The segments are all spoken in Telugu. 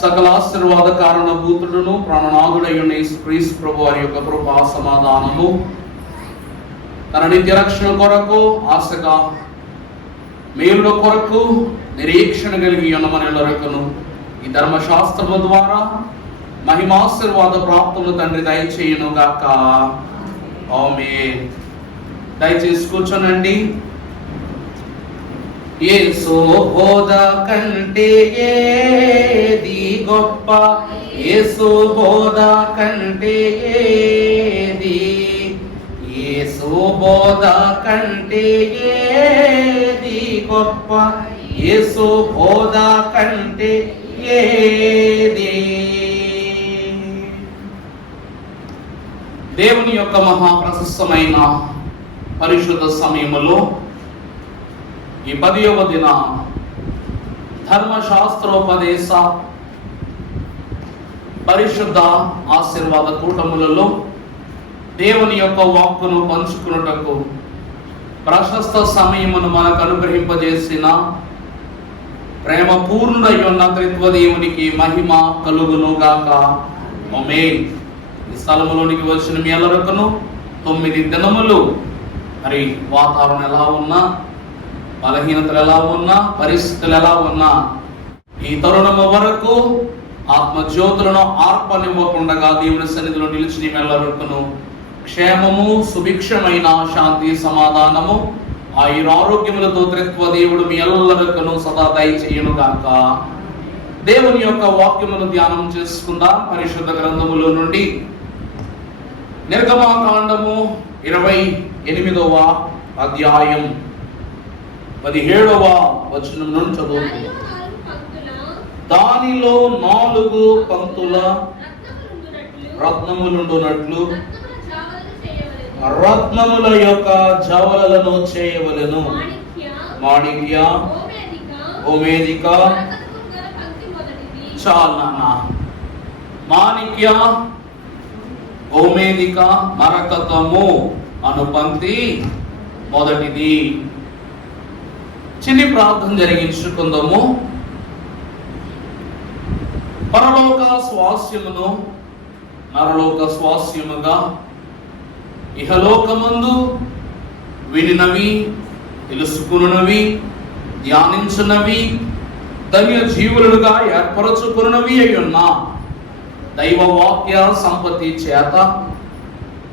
సకల ఆశీర్వాద కారణభూతుడును ప్రాణనాథుడైన యేసుక్రీస్తు ప్రభు వారి యొక్క కృపా సమాధానము తన నిత్య రక్షణ కొరకు ఆశగా మేలుల కొరకు నిరీక్షణ కలిగి ఉన్న మనెల్లరకును ఈ ధర్మశాస్త్రము ద్వారా మహిమాశీర్వాద ప్రాప్తులు తండ్రి దయచేయును గాక. ఆమేన్. దయచేసి కూర్చోనండి. యేసు బోధ కంటే ఏది గొప్ప, యేసు బోధ కంటే ఏది, యేసు బోధ కంటే ఏది గొప్ప, యేసు బోధ కంటే ఏది. దేవుని యొక్క మహాప్రశస్తమైన పరిశుద్ధ సమయములో ఈ 10వ దిన ధర్మశాస్త్రోపదేశ పరిశుద్ధ ఆశీర్వాద కూటములలో దేవుని యొక్క వాక్కును పంచుకున్నటకు ప్రశస్త సమయమును మనకు అనుగ్రహింపజేసిన ప్రేమ పూర్ణుడైన త్రిత్వదేవునికి మహిమ కలుగును గాక. ఆమేన్. ఈ స్థలములోనికి వచ్చిన మీ అందరకును 9 దినములు మరి వాతావరణం ఎలా ఉన్నా, బలహీనతలు ఎలా ఉన్నా, పరిస్థితులు ఎలా ఉన్నా, ఈ తరుణము వరకు ఆత్మజ్యోతులను ఆర్పనివ్వకుండా దేవుని సన్నిధిలో నిలిచిన మెల్లరుకును క్షేమము, సుభిక్షమైన శాంతి, సమాధానము, ఆయురారోగ్యములతో త్రిత్వ దేవుడు మీ ఎల్లరికను సదా దయచేయును గాక. దేవుని యొక్క వాక్యమును ధ్యానం చేసుకుందాం. పరిశుద్ధ గ్రంథములో నుండి నిర్గమకాండము 28వ అధ్యాయం 17వ వచనం నుండి చదువుకుందాం. దానిలో 4 పంక్తుల రత్నములుండునట్లు రత్నముల యొక్క జవలలను చేయవలెను. మాణిక్య, గోమేదిక, చాలనా, మాణిక్య, గోమేదిక, మరకతము అను పంక్తి మొదటిది. చిన్ని ప్రార్థన జరిగించుకుందాము. పరలోక స్వాస్యమును నరలోక స్వాస్యముగా ఇహలోకమందు వినినవి, తెలుసుకున్నవి, ధ్యానించున్నవి, ధన్య జీవులుగా ఏర్పరచుకున్నవి అయ్యున్న దైవ వాక్య సంపత్తి చేత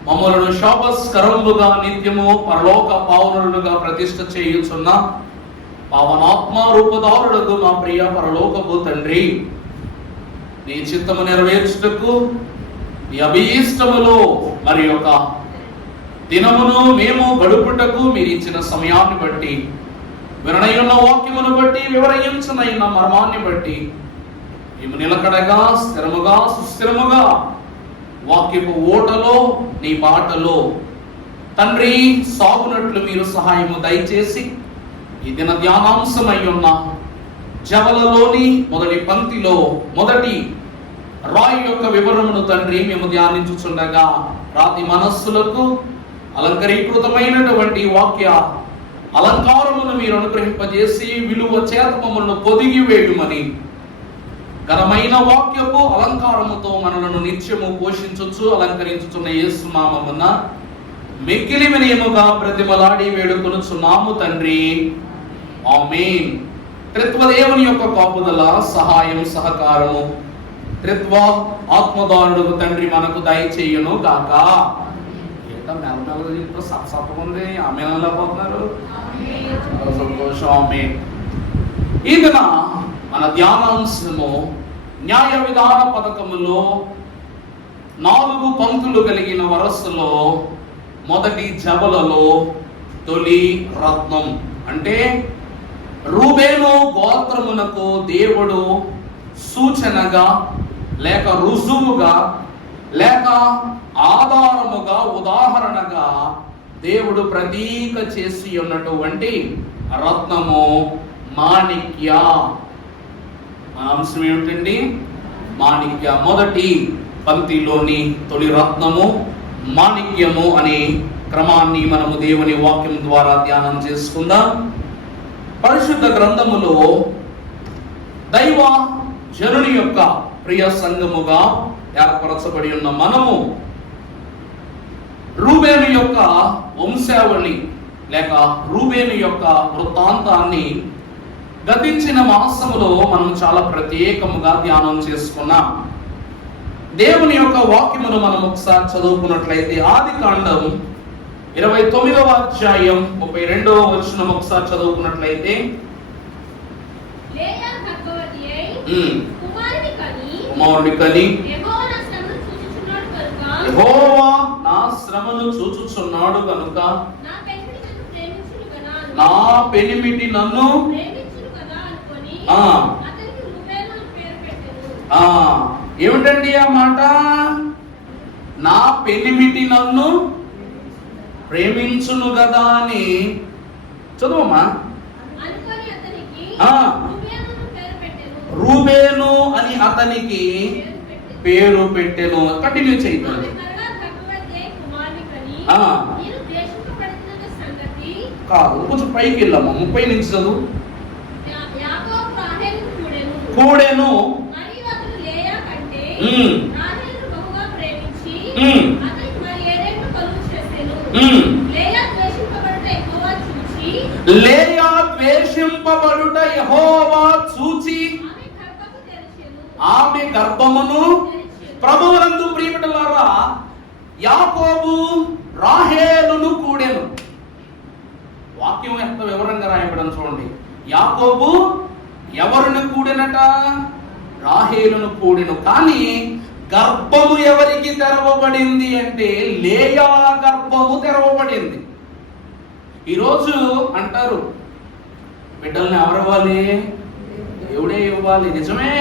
మమ్మలను శోభస్కరములుగా నిత్యము పరలోక పావనులుగా ప్రతిష్ఠ చేయుచున్న పావనాత్మ రూపదారులకు మా ప్రియ పరలోకపు తండ్రి, నీ చిత్తము నెరవేర్చుటకు నీ అభీష్టములో మరి యొక్క దినమును మేము గడుపుటకు మీరు ఇచ్చిన సమయాన్ని బట్టి, వినయున్న వాక్యమును బట్టి, వివరించునైన మర్మాన్ని బట్టి మేము నిలకడగా, స్థిరముగా, సుస్థిరముగా వాక్యపు ఓటలో, నీ బాటలో తండ్రి సాగునట్లు మీరు సహాయము దయచేసి ఈ దిన ధ్యానాంశమై ఉన్న జవలలోని మొదటి పంక్తిలో మొదటి రాయి యొక్క వివరమును తండ్రి మేము ధ్యానించుచుండగా రాతి మనస్సులకు అలంకరీకృతమైనటువంటి వాక్య అలంకారమును మీరు అనుగ్రహింపజేసి విలువ చేత మమ్మల్ని పొదిగి వేయుమని ఘనమైన వాక్యపు అలంకారముతో మనలను నిత్యము పోషించుచు అలంకరించుచున్న యేసు నామమున మిక్కిలి వినయముగా ప్రతిమలాడి వేడుకొనుచున్నాము తండ్రి. ఆమేన్. త్రిత్వదేవుని యొక్క కాపుదల, సహాయం, సహకారము త్రిత్వ ఆత్మదారుడు తండ్రి మనకు దయచేయును గాక. సత్సత్తుంది ఆమె పోతున్నారు. సంతోషం. ఆమేన్. ఈ దిన మన ధ్యానాంశము న్యాయ విధాన పథకములో 4 పంక్తులు కలిగిన వరసలో మొదటి జబలలో తొలి రత్నం అంటే రూబేను గోత్రమునకు దేవుడు సూచనగా లేక రుజువుగా లేక ఆధారముగా ఉదాహరణగా దేవుడు ప్రతీక చేసి ఉన్నటువంటి రత్నము మాణిక్య. మన అంశం ఏమిటండి? మాణిక్య. మొదటి పంక్తిలోని తొలి రత్నము మాణిక్యము అనే క్రమాన్ని మనము దేవుని వాక్యం ద్వారా ధ్యానం చేసుకుందాం. పరిశుద్ధ గ్రంథములో దైవ జనుని యొక్క ప్రియ సంఘముగా ఏర్పరచబడి ఉన్న మనము రూబేను యొక్క వంశావళి లేక రూబేను యొక్క వృత్తాంతాన్ని గతించిన మాసములో మనం చాలా ప్రత్యేకముగా ధ్యానం చేసుకున్నాం. దేవుని యొక్క వాక్యమును మనం ఒకసారి చదువుకున్నట్లయితే ఆదికాండం 29వ అధ్యాయం 32వ వచనం ఒకసారి చదువుకున్నట్లయితే, కుమారుని కని యెహోవా నా శ్రమను చూచుచున్నాడు కనుక నా పెనిమిటి నన్ను ఏమిటండి ఆ మాట? నా పెనిమిటి నన్ను ప్రేమించును కదా అని చదువమ్మా. రూబేను అని అతనికి పేరు పెట్టెను. కంటిన్యూ చేయండి. కాదు, కొంచెం పైకి వెళ్ళాము. 30 నుంచి చదువు. కూడెను లేయా ద్వేషింపబడుట యెహోవా చూచి ఆమె గర్భమును. ప్రభువునందు ప్రియబిడ్డలారా, యాకోబు రాహేలును కూడెను. వాక్యం ఎంత వివరంగా రాయబడం చూడండి. యాకోబు ఎవరిని కూడినట? రాహేలును కూడెను. కానీ గర్భము ఎవరికి తెరవబడింది అంటే లేయా గర్భము తెరవబడింది. ఈరోజు అంటారు బిడ్డల్ని ఎవరివ్వాలి? దేవుడే ఇవ్వాలి. నిజమే.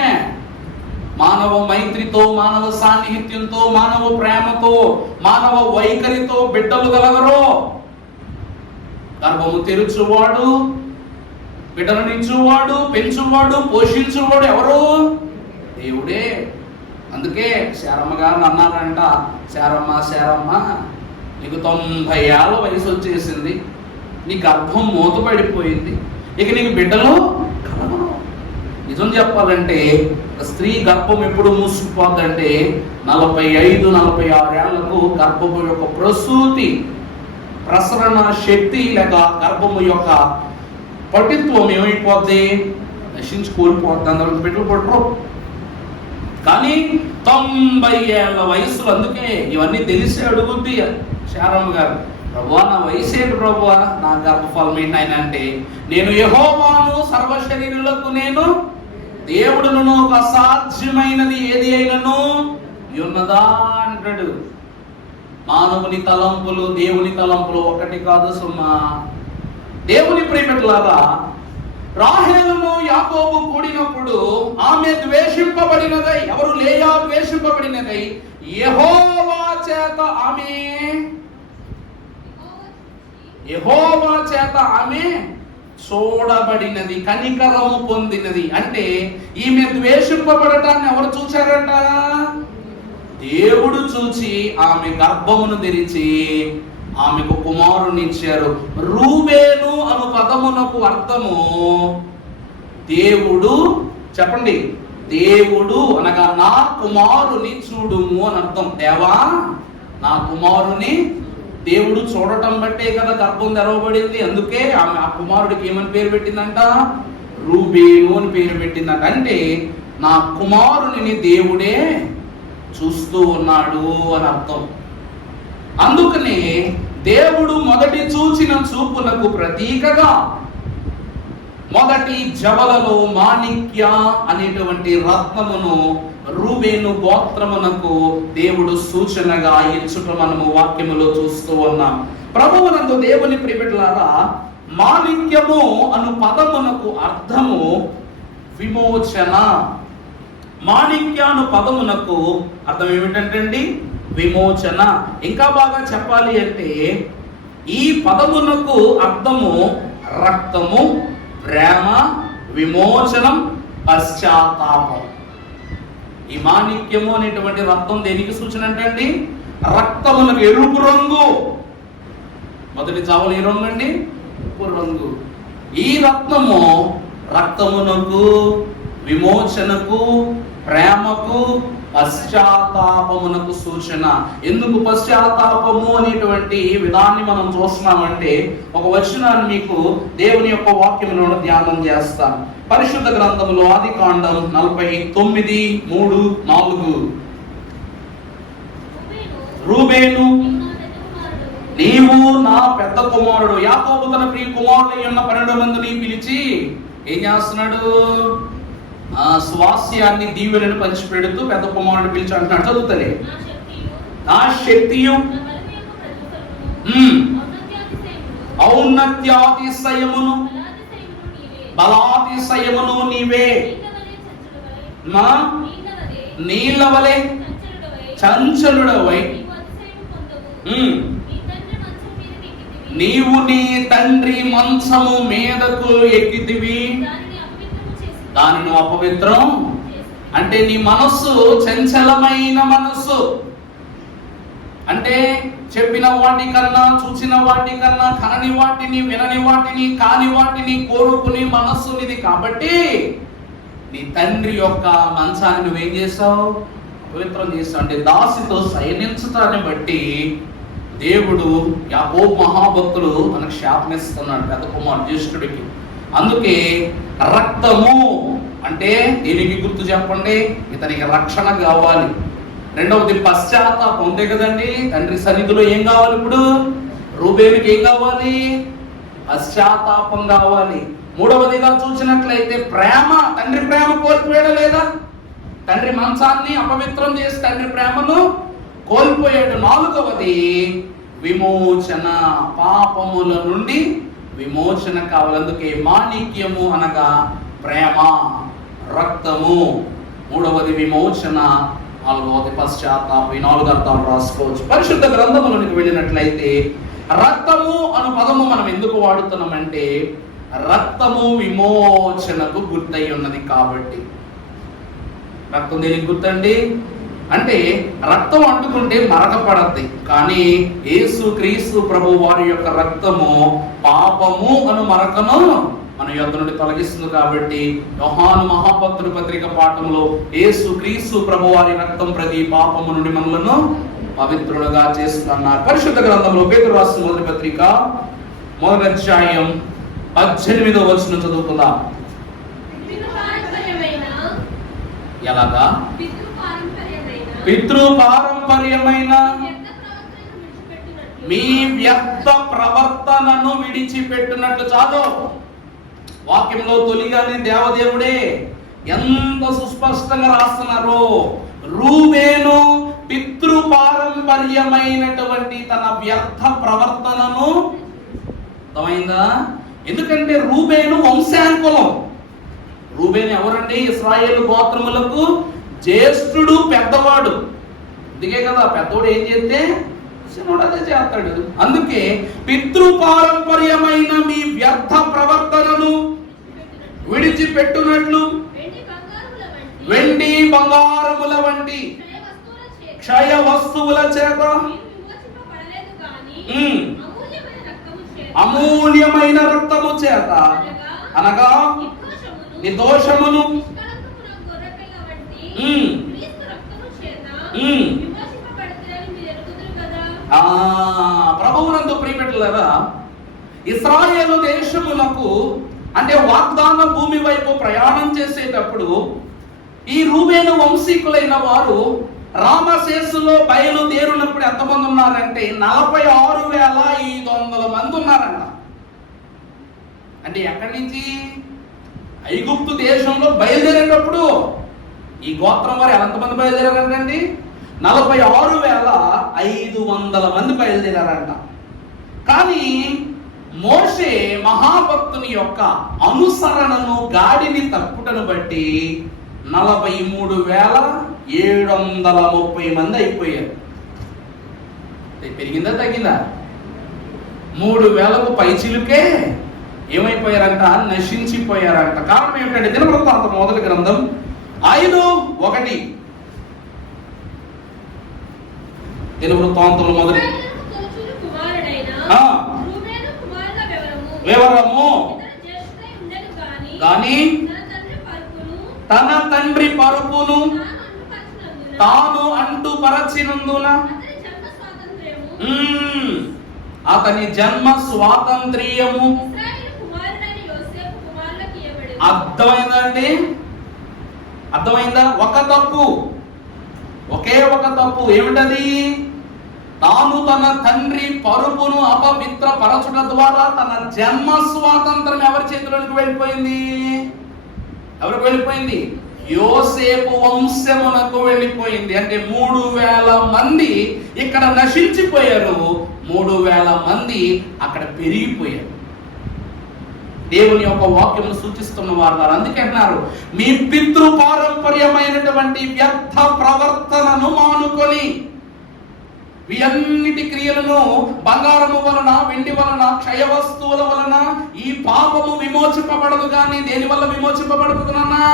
మానవ మైత్రితో, మానవ సాన్నిహిత్యంతో, మానవ ప్రేమతో, మానవ వైఖరితో బిడ్డలు కలగరు. గర్భము తెరుచువాడు, బిడ్డలనిచ్చువాడు, పెంచువాడు, పోషించువాడు ఎవరు? దేవుడే. అందుకే శారమ్మ గారిని అన్నారంట, శారమ్మ నీకు 90 ఏళ్ళ వయసు వచ్చేసింది, నీ గర్భం మూతపడిపోయింది, ఇక నీకు బిడ్డలు కలగరు. నిజం చెప్పాలంటే స్త్రీ గర్భం ఎప్పుడు మూసుకుపోద్దంటే 45-46 ఏళ్లకు గర్భము యొక్క ప్రసరణ శక్తి లేక గర్భము యొక్క పటిత్వం ఏమైపోద్ది? నశించి కోల్పోద్ది. అందరూ బిడ్డలు పడరు. కానీ 90 ఏళ్ల వయసులో, అందుకే ఇవన్నీ తెలిసి అడుగుద్ది శారమ్మ గారు, ప్రభువా నా వయసు ఏంటి ప్రభువా, నా గర్భఫలం ఏంటి అంటే, నేను యెహోవాను, సర్వశరీరులకు నేను దేవుడును, ఒక అసాధ్యమైనది ఏది అయినను ఉన్నదా అంటాడు. మానవుని తలంపులు దేవుని తలంపులు ఒకటి కాదు సుమా. దేవుని ప్రియమిత్రులారా, రాహేలును యాకోబు కూడినప్పుడు ఆమె ద్వేషింపబడినదై, ఎవరు? లేయా ద్వేషింపబడినదై యెహోవా చేత ఆమె చూడబడినది, కనికరము పొందినది. అంటే ఈమె ద్వేషింపబడటాన్ని ఎవరు చూచారట? దేవుడు చూచి ఆమె గర్భమును తెరిచి ఆమెకు కుమారుని ఇచ్చారు. రూబేను అను పదమునకు అర్థము దేవుడు. చెప్పండి, దేవుడు అనగా నా కుమారుని చూడుము అని అర్థం. దేవా నా కుమారుని. దేవుడు చూడటం బట్టే కదా గర్భం తెరవబడింది. అందుకే ఆమె ఆ కుమారుడికి ఏమని పేరు పెట్టిందంట? రూబేను అని పేరు పెట్టిందంట. అంటే నా కుమారుని దేవుడే చూస్తూ ఉన్నాడు అని అర్థం. అందుకనే దేవుడు మొదటి చూచిన చూపులకు ప్రతీకగా మొదటి జవలలో మాణిక్య అనేటువంటి రత్నమును రూబేను గోత్రమునకు దేవుడు సూచనగా ఇచ్చుట మనము వాక్యములో చూస్తూ ఉన్నాం. ప్రభువునందు దేవుని ప్రియబిడ్డలారా, మాణిక్యము అను పదమునకు అర్థము విమోచన. మాణిక్య అను పదమునకు అర్థం ఏమిటంటే విమోచన. ఇంకా బాగా చెప్పాలి అంటే ఈ పదమునకు అర్థము రక్తము, ప్రేమ, విమోచనం, పశ్చాత్తాపం. ఈ మాణిక్యము అనేటువంటి రక్తం దేనికి సూచన అంటే రక్తమునకు ఎరుపు రంగు. మొదటి చావలు ఏ రంగు అండి? ఎరుపు రంగు. ఈ రత్నము రక్తమునకు విమోచనకు, ప్రేమకు, పశ్చాత్తాపమునకు సూచన. ఎందుకు పశ్చాత్తాపము అనేటువంటి విధాన్ని మనం చూస్తున్నామంటే, ఒక వచనాన్ని మీకు దేవుని యొక్క వాక్యములను ధ్యానం చేస్తాను. పరిశుద్ధ గ్రంథములో ఆదికాండం 49:3-4. రూబేను, నీవు నా పెద్ద కుమారుడు. యాకోబు తన ప్రియ కుమారుడు ఉన్న 12 మందిని పిలిచి ఏం చేస్తున్నాడు? స్వాస్యాన్ని, దీవెనను పంచిపెడుతూ పెద్ద కుమారుడు పిలిచి అంటున్నాడు. చదువుతలే. నా శక్తియు ఔన్నత్యాతిశయమును బలాతిశయమును నీవే. నీళ్ళ వలె చంచలుడవై నీవు నీ తండ్రి మంచము మీదకు ఎక్కితివి, దానిని అపవిత్రం. అంటే నీ మనస్సు చంచలమైన మనస్సు. అంటే చెప్పిన వాటి కన్నా, చూసిన వాటి కన్నా, కనని వాటిని, వినని వాటిని, కాని వాటిని కోరుకునే మనస్సు నీది. కాబట్టి నీ తండ్రి యొక్క మంచాన్ని నువ్వేం చేసావు? పవిత్రం చేసావు. అంటే దాసితో శయనించటాన్ని బట్టి దేవుడు యాకోబు మహాభక్తుడు మనకు శాపనిస్తున్నాడు పెద్ద కుమారుడు జ్యేష్ఠుడికి. అందుకే రక్తము అంటే దీనికి గుర్తు చెప్పండి, ఇతనికి రక్షణ కావాలి. రెండవది పశ్చాత్తాపం. అంతే కదండి, తండ్రి సన్నిధిలో ఏం కావాలి? ఇప్పుడు రూబేనుకి ఏం కావాలి? పశ్చాత్తాపం కావాలి. మూడవదిగా చూసినట్లయితే ప్రేమ. తండ్రి ప్రేమ కోల్పోయాడా లేదా? తండ్రి మంచాన్ని అపవిత్రం చేసి తండ్రి ప్రేమను కోల్పోయాడు. నాలుగవది విమోచన. పాపముల నుండి విమోచన కావాలి. అందుకే మాణిక్యము అనగా ప్రేమ, రక్తము. మూడవది విమోచన, నాలుగవది పశ్చాత్తాపం. ఈ 4 అర్థాలు రాసుకోవచ్చు. పరిశుద్ధ గ్రంథములోనికి వెళ్ళినట్లయితే రక్తము అను పదము మనం ఎందుకు వాడుతున్నామంటే, రక్తము విమోచనకు గుర్తయి ఉన్నది కాబట్టి. రక్తం దేనికి గుర్తండి? అంటే రక్తం అంటుకుంటే మరకపడద్ది, కానీ యేసు క్రీస్తు ప్రభు వారి యొక్క రక్తము పాపము అను మరకను మన యొద్ద నుండి తొలగిస్తుంది. కాబట్టి యోహాను మహాభక్తుడి పత్రిక పాఠంలో యేసు క్రీస్తు ప్రభు వారి రక్తం ప్రతి పాపము నుండి మనలను పవిత్రులుగా చేస్తున్నారు. పరిశుద్ధ గ్రంథంలో పేతురు రాసిన మొదటి పత్రిక 1వ అధ్యాయం 18వ వచనం చదువుకుందాం. ఎలాగా? పితృపారంపర్యమైన మీ వ్యర్థ ప్రవర్తనను విడిచిపెట్టినట్లు. చాలు. వాక్యంలో తొలిగానే దేవదేవుడే ఎంత సుస్పష్టంగా రాస్తున్నారు. రూబేను పితృపారంపర్యమైనటువంటి తన వ్యర్థ ప్రవర్తనను. అర్థమైందా? ఎందుకంటే రూబేను వంశానుకులం. రూబేను ఎవరండి? ఇశ్రాయేలు గోత్రములకు జ్యేష్ఠుడు, పెద్దవాడు. అందుకే కదా పెద్దవాడు ఏం చేస్తే చిన్నవాడు అదే చేస్తాడు. అందుకే పితృపారంపర్యమైన మీ వ్యర్థ ప్రవర్తనను విడిచిపెట్టునట్లు వెండి బంగారముల వంటి క్షయ వస్తువుల చేత అమూల్యమైన రక్తము చేత అనగా నిర్దోషమును ప్రభువునందు ప్రియపెట్టలేదా? ఇశ్రాయేలు దేశములకు అంటే వాగ్దాన భూమి వైపు ప్రయాణం చేసేటప్పుడు ఈ రూబేను వంశీకులైన వారు రామశేషులో బయలుదేరినప్పుడు ఎంతమంది ఉన్నారంటే 46,500 మంది ఉన్నారంట. అంటే ఎక్కడి నుంచి? ఐగుప్తు దేశంలో బయలుదేరేటప్పుడు ఈ గోత్రం వారు ఎంతమంది బయలుదేరారంటండి? 46,500 మంది బయలుదేరారంట. కానీ మోషే మహాభక్తుని యొక్క అనుసరణను, గాడిని తప్పుటను బట్టి 43,730 మంది అయిపోయారు. పెరిగిందా తగ్గిందా? 3,000కు పైచిలుకే ఏమైపోయారంట? నశించిపోయారంట. కారణం ఏమిటంటే దినవృత్తాంతం మొదటి గ్రంథం 5:1. దినవృత్తాంతం మొదటి వివరము కానీ తన తండ్రి పరుపును తాను అంటుపరచినందున అతని జన్మ స్వాతంత్ర్యము అర్థమైందండి? అర్థమైందా? ఒకే ఒక తప్పు ఏమిటది? తాను తన తండ్రి పరుపును అపవిత్రపరచుట ద్వారా తన జన్మ స్వాతంత్రం ఎవరి చేతిలోనికి వెళ్ళిపోయింది? ఎవరికి వెళ్ళిపోయింది? యోసేపు వంశమునకు వెళ్ళిపోయింది. అంటే 3000 మంది ఇక్కడ నశించిపోయారు, 3000 మంది అక్కడ పెరిగిపోయారు. దేవుని యొక్క వాక్యమును సూచిస్తున్న వారు అందుకే అన్నారు, మీ పితృ పారంపర్యమైనటువంటి వ్యర్థ ప్రవర్తనను మానుకొని వీటన్నిటి క్రియలను బంగారము వలన, వెండి వలన, క్షయ వస్తువుల వలన ఈ పాపము విమోచింపబడదు. కానీ దేని వల్ల విమోచింపబడుతుందన్నా?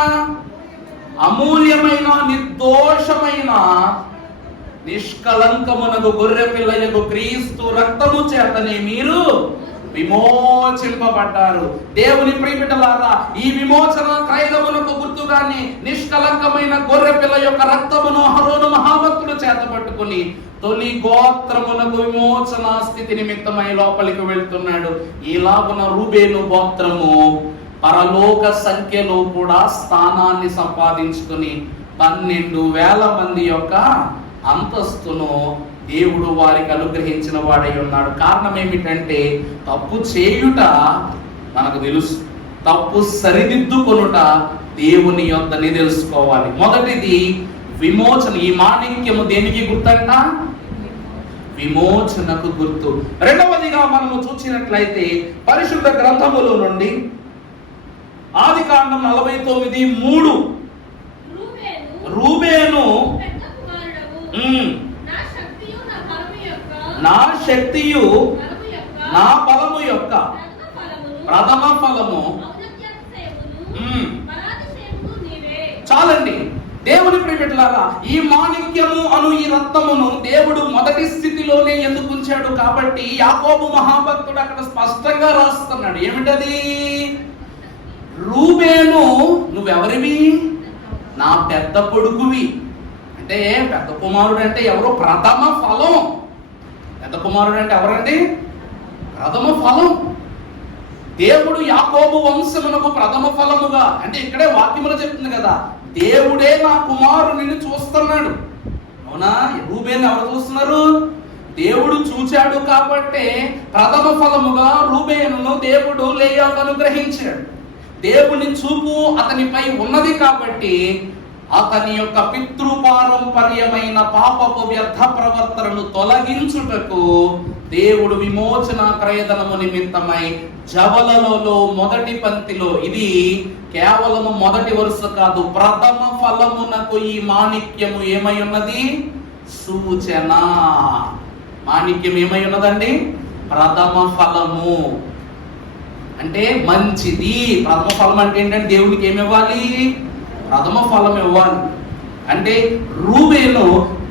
అమూల్యమైన నిర్దోషమైన నిష్కలంకమునకు గొర్రె పిల్లలకు క్రీస్తు రక్తము చేతనే మీరు విమోచింపబడ్డారు. దేవుని ప్రియబిడ్డలారా, ఈ విమోచన క్రయదమునకు గుర్తుగాని నిష్కలంకమైన గొర్రె పిల్ల యొక్క రక్తమును అహరోను మహాభక్తుడు చేతపట్టుకుని తొలి గోత్రమునకు విమోచన స్థితి నిమిత్తమై లోపలికి వెళ్తున్నాడు. ఇలాగున రూబేను గోత్రము పరలోక సంఖ్యలో కూడా స్థానాన్ని సంపాదించుకుని 12,000 మంది యొక్క అంతస్తును దేవుడు వారికి అనుగ్రహించిన వాడై ఉన్నాడు. కారణం ఏమిటంటే తప్పు చేయుట మనకు తెలుసు, తప్పు సరిదిద్దుకొనుట దేవుని యొద్దనే తెలుసుకోవాలి. మొదటిది విమోచన. ఈ మాణిక్యము దేనికి గుర్తంట? విమోచనకు గుర్తు. రెండవదిగా మనము చూసినట్లయితే పరిశుద్ధ గ్రంథములో నుండి ఆదికాండం 49:3 రూబేను నా శక్తియు నా బలము యొక్క ప్రథమ ఫలము. చాలండి. దేవుని ప్రియబిడ్డలారా, ఈ మాణిక్యము అను ఈ రత్నమును దేవుడు మొదటి స్థితిలోనే ఎందుకు ఉంచాడు? కాబట్టి యాకోబు మహాభక్తుడు అక్కడ స్పష్టంగా రాస్తున్నాడు. ఏమిటది? రూబేను, నువ్వెవరివి? నా పెద్ద కొడుకువి. అంటే పెద్ద కుమారుడు అంటే ఎవరు? ప్రథమ ఫలం. పెద్ద కుమారుడు అంటే ఎవరండి? ప్రథమ ఫలం. దేవుడు యాకోబు వంశమునకు ప్రథమ ఫలముగా, అంటే ఇక్కడే వాక్యములో చెప్తుంది కదా, దేవుడే నా కుమారుని చూస్తున్నాడు. అవునా? రూబేను ఎవరు చూస్తున్నారు? దేవుడు చూచాడు కాబట్టి ప్రథమ ఫలముగా రూబేనును దేవుడు లేయాకు అనుగ్రహించాడు. దేవుని చూపు అతనిపై ఉన్నది కాబట్టి అతని యొక్క పితృపారంపర్యమైన పాపపు వ్యర్థ ప్రవర్తనను తొలగించుటకు దేవుడు విమోచన క్రయధనము నిమిత్తమై జవలలో మొదటి పంక్తిలో, ఇది కేవలము మొదటి వరుస కాదు, ప్రథమ ఫలమునకు ఈ మాణిక్యము ఏమై ఉన్నది? సూచన. మాణిక్యం ఏమై ఉన్నదండి? ప్రథమ ఫలము అంటే మంచిది. ప్రథమ ఫలం అంటే ఏంటంటే దేవునికి ఏమి ఇవ్వాలి? ప్రథమ ఫలం ఇవ్వాలి. అంటే రూబేను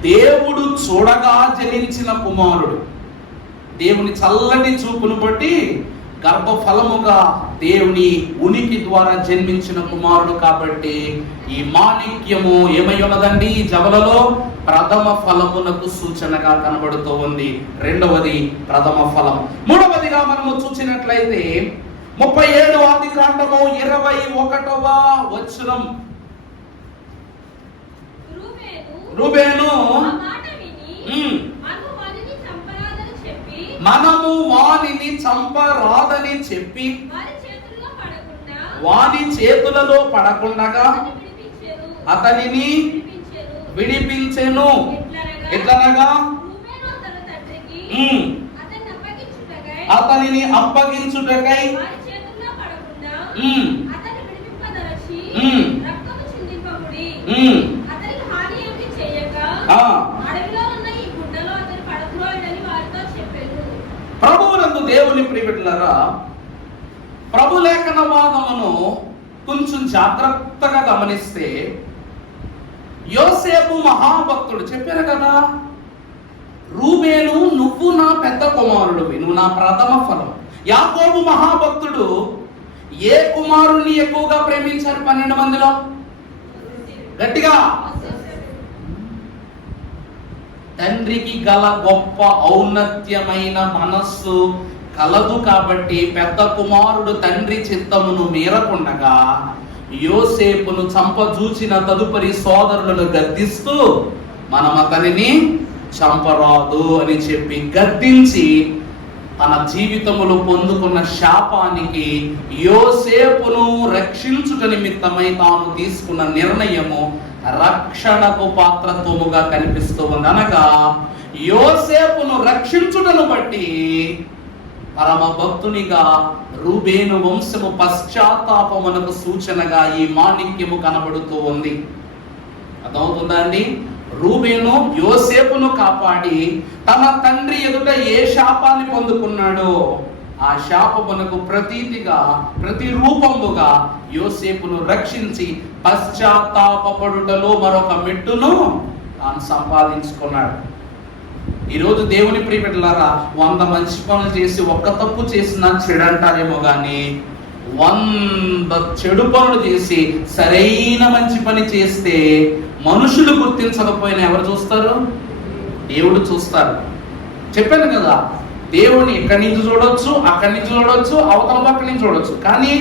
దేవుడు చూడగా జనించిన కుమారుడు, దేవుని చల్లటి చూపును బట్టి గర్భఫలముగా దేవుని ఉనికి ద్వారా జన్మించిన కుమారుడు. కాబట్టి ఈ మాణిక్యము ఏమై ఉన్నదండి? జవలలో ప్రథమ ఫలమునకు సూచనగా కనబడుతూ ఉంది. రెండవది ప్రథమ ఫలం. మూడవదిగా మనము చూసినట్లయితే 37 ఆదికాండము 21వ వచనం. రూబేను మనము వానిని చంపరాదని చెప్పి వాని చేతులలో పడకుండా అతనిని విడిపించెను. ఎట్లనగా అతనిని అప్పగించుటకై ప్రభువునందు దేవుని ప్రియబిడ్డలారా, ప్రభు లేఖన వాదమును కొంచెం జాగ్రత్తగా గమనిస్తే యోసేపు మహాభక్తుడు చెప్పారు కదా, రూబేను నువ్వు నా పెద్ద కుమారుడివి, నువ్వు నా ప్రథమ ఫలం. యాకోబు మహాభక్తుడు ఏ కుమారుణ్ణి ఎక్కువగా ప్రేమించారు? 12 మందిలో గట్టిగా. తండ్రికి గల గొప్ప ఔన్నత్యమైన మనస్సు కలదు కాబట్టి పెద్ద కుమారుడు తండ్రి చిత్తమును మీరకుండగా యోసేపును చంపజూచిన తదుపరి సోదరులను గద్దిస్తూ మనం అతనిని చంపరాదు అని చెప్పి గద్దించి తన జీవితములో పొందుకున్న శాపానికి యోసేపును రక్షించుట నిమిత్తమై తాను తీసుకున్న నిర్ణయము రక్షణకు పాత్రత్వముగా కనిపిస్తూ ఉంది. అనగా యోసేపును రక్షించుటను బట్టి పరమ భక్తునిగా రూబేను వంశము పశ్చాత్తాపమునకు సూచనగా ఈ మాణిక్యము కనబడుతూ ఉంది. అర్థమవుతుందా అండి? రూబేను యోసేపును కాపాడి తన తండ్రి ఎదుట ఏ శాపాన్ని పొందుకున్నాడో ఆ శాపమునకు ప్రతీతిగా ప్రతిరూపముగా యోసేపును రక్షించి పశ్చాత్తాపడుటలో మరొక మెట్టును తాను సంపాదించుకున్నాడు. ఈరోజు దేవుని ప్రియబిడ్డలారా, 100 మంచి పనులు చేసి ఒక్క తప్పు చేసినా చెడంటారేమో కానీ 100 చెడు పనులు చేసి సరైన మంచి పని చేస్తే మనుషులు గుర్తించకపోయినా ఎవరు చూస్తారు? దేవుడు చూస్తారు. చెప్పాను కదా, దేవుడిని ఇక్కడి నుంచి చూడొచ్చు, అక్కడి నుంచి చూడొచ్చు, అవతల పక్క నుంచి చూడొచ్చు, కానీ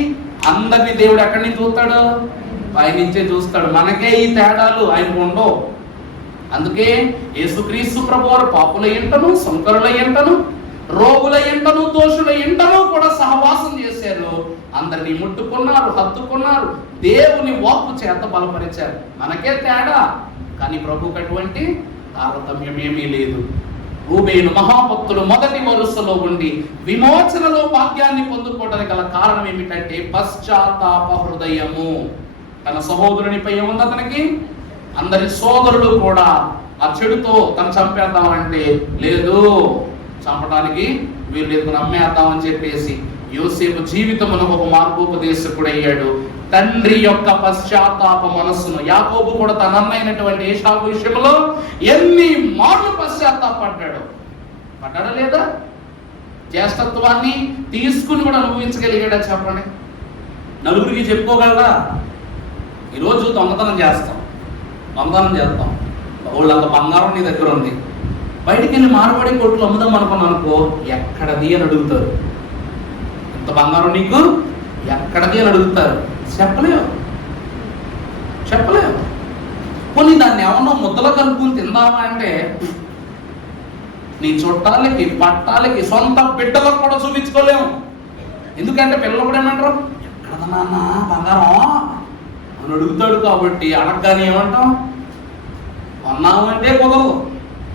అందరినీ దేవుడు ఎక్కడి నుంచి చూస్తాడు? పైనుంచే చూస్తాడు. మనకే ఈ తేడాలు ఆయనకు ఉండవు. అందుకే యేసుక్రీస్తు ప్రభువారు పాపుల ఎంటను, సంకరుల ఎంటను, రోగుల ఎంటను, దోషుల ఎంటను కూడా సహవాసం చేశారు. అందరినీ ముట్టుకున్నారు, హత్తుకున్నారు, దేవుని వాక్కు చేత బలపరిచారు. మనకే తేడా, కానీ ప్రభువుకు అటువంటి తారతమ్యం ఏమీ లేదు. రూబేను మహాభక్తులు మొదటి వరుసలో ఉండి విమోచనలో భాగ్యాన్ని పొందుకోవడానికి గల కారణం ఏమిటంటే పశ్చాత్తాప హృదయము. తన సహోదరునిపై ఏముంది అతనికి? అందరి సోదరులు కూడా ఆ చెడుతో తను చంపేద్దామంటే లేదు, చంపడానికి వీళ్ళు లేదు, నమ్మేద్దామని చెప్పేసి యోసేపు జీవితమునకు ఒక మార్గోపదేశకుడు అయ్యాడు. తండ్రి యొక్క పశ్చాత్తాప మనస్సును యాకోబు కూడా తన అన్నైనటువంటి ఏశావు విషయంలో ఎన్ని మార్లు పశ్చాత్తాపడ్డాడు. పడ్డాడా లేదా? జ్యేష్ఠత్వాన్ని తీసుకుని కూడా అనుభవించగలిగాడా చెప్పండి? నలుగురికి చెప్పుకోగలరా? ఈరోజు దొంగతనం చేస్తాం, వాళ్ళంత బంగారం నీ దగ్గర ఉంది, బయటికి వెళ్ళి మార్వాడి కొట్లు అమ్ముదాం అనుకున్నాను అనుకో, ఎక్కడది అని అడుగుతారు. ఇంత బంగారం నీకు ఎక్కడది అని అడుగుతారు. చెప్పలేవు. కొన్ని దాన్ని ఏమన్నా ముద్దలో కలుపుకుని తిందామా అంటే నీ చుట్టాలకి, పట్టాలకి, సొంత బిడ్డలకు కూడా చూపించుకోలేము. ఎందుకంటే పిల్లలు కూడా ఏమంటారు, ఎక్కడ నాన్న బంగారం అని అడుగుతాడు. కాబట్టి అడగగానే ఏమంటాం? కొన్నామంటే కుదరదు.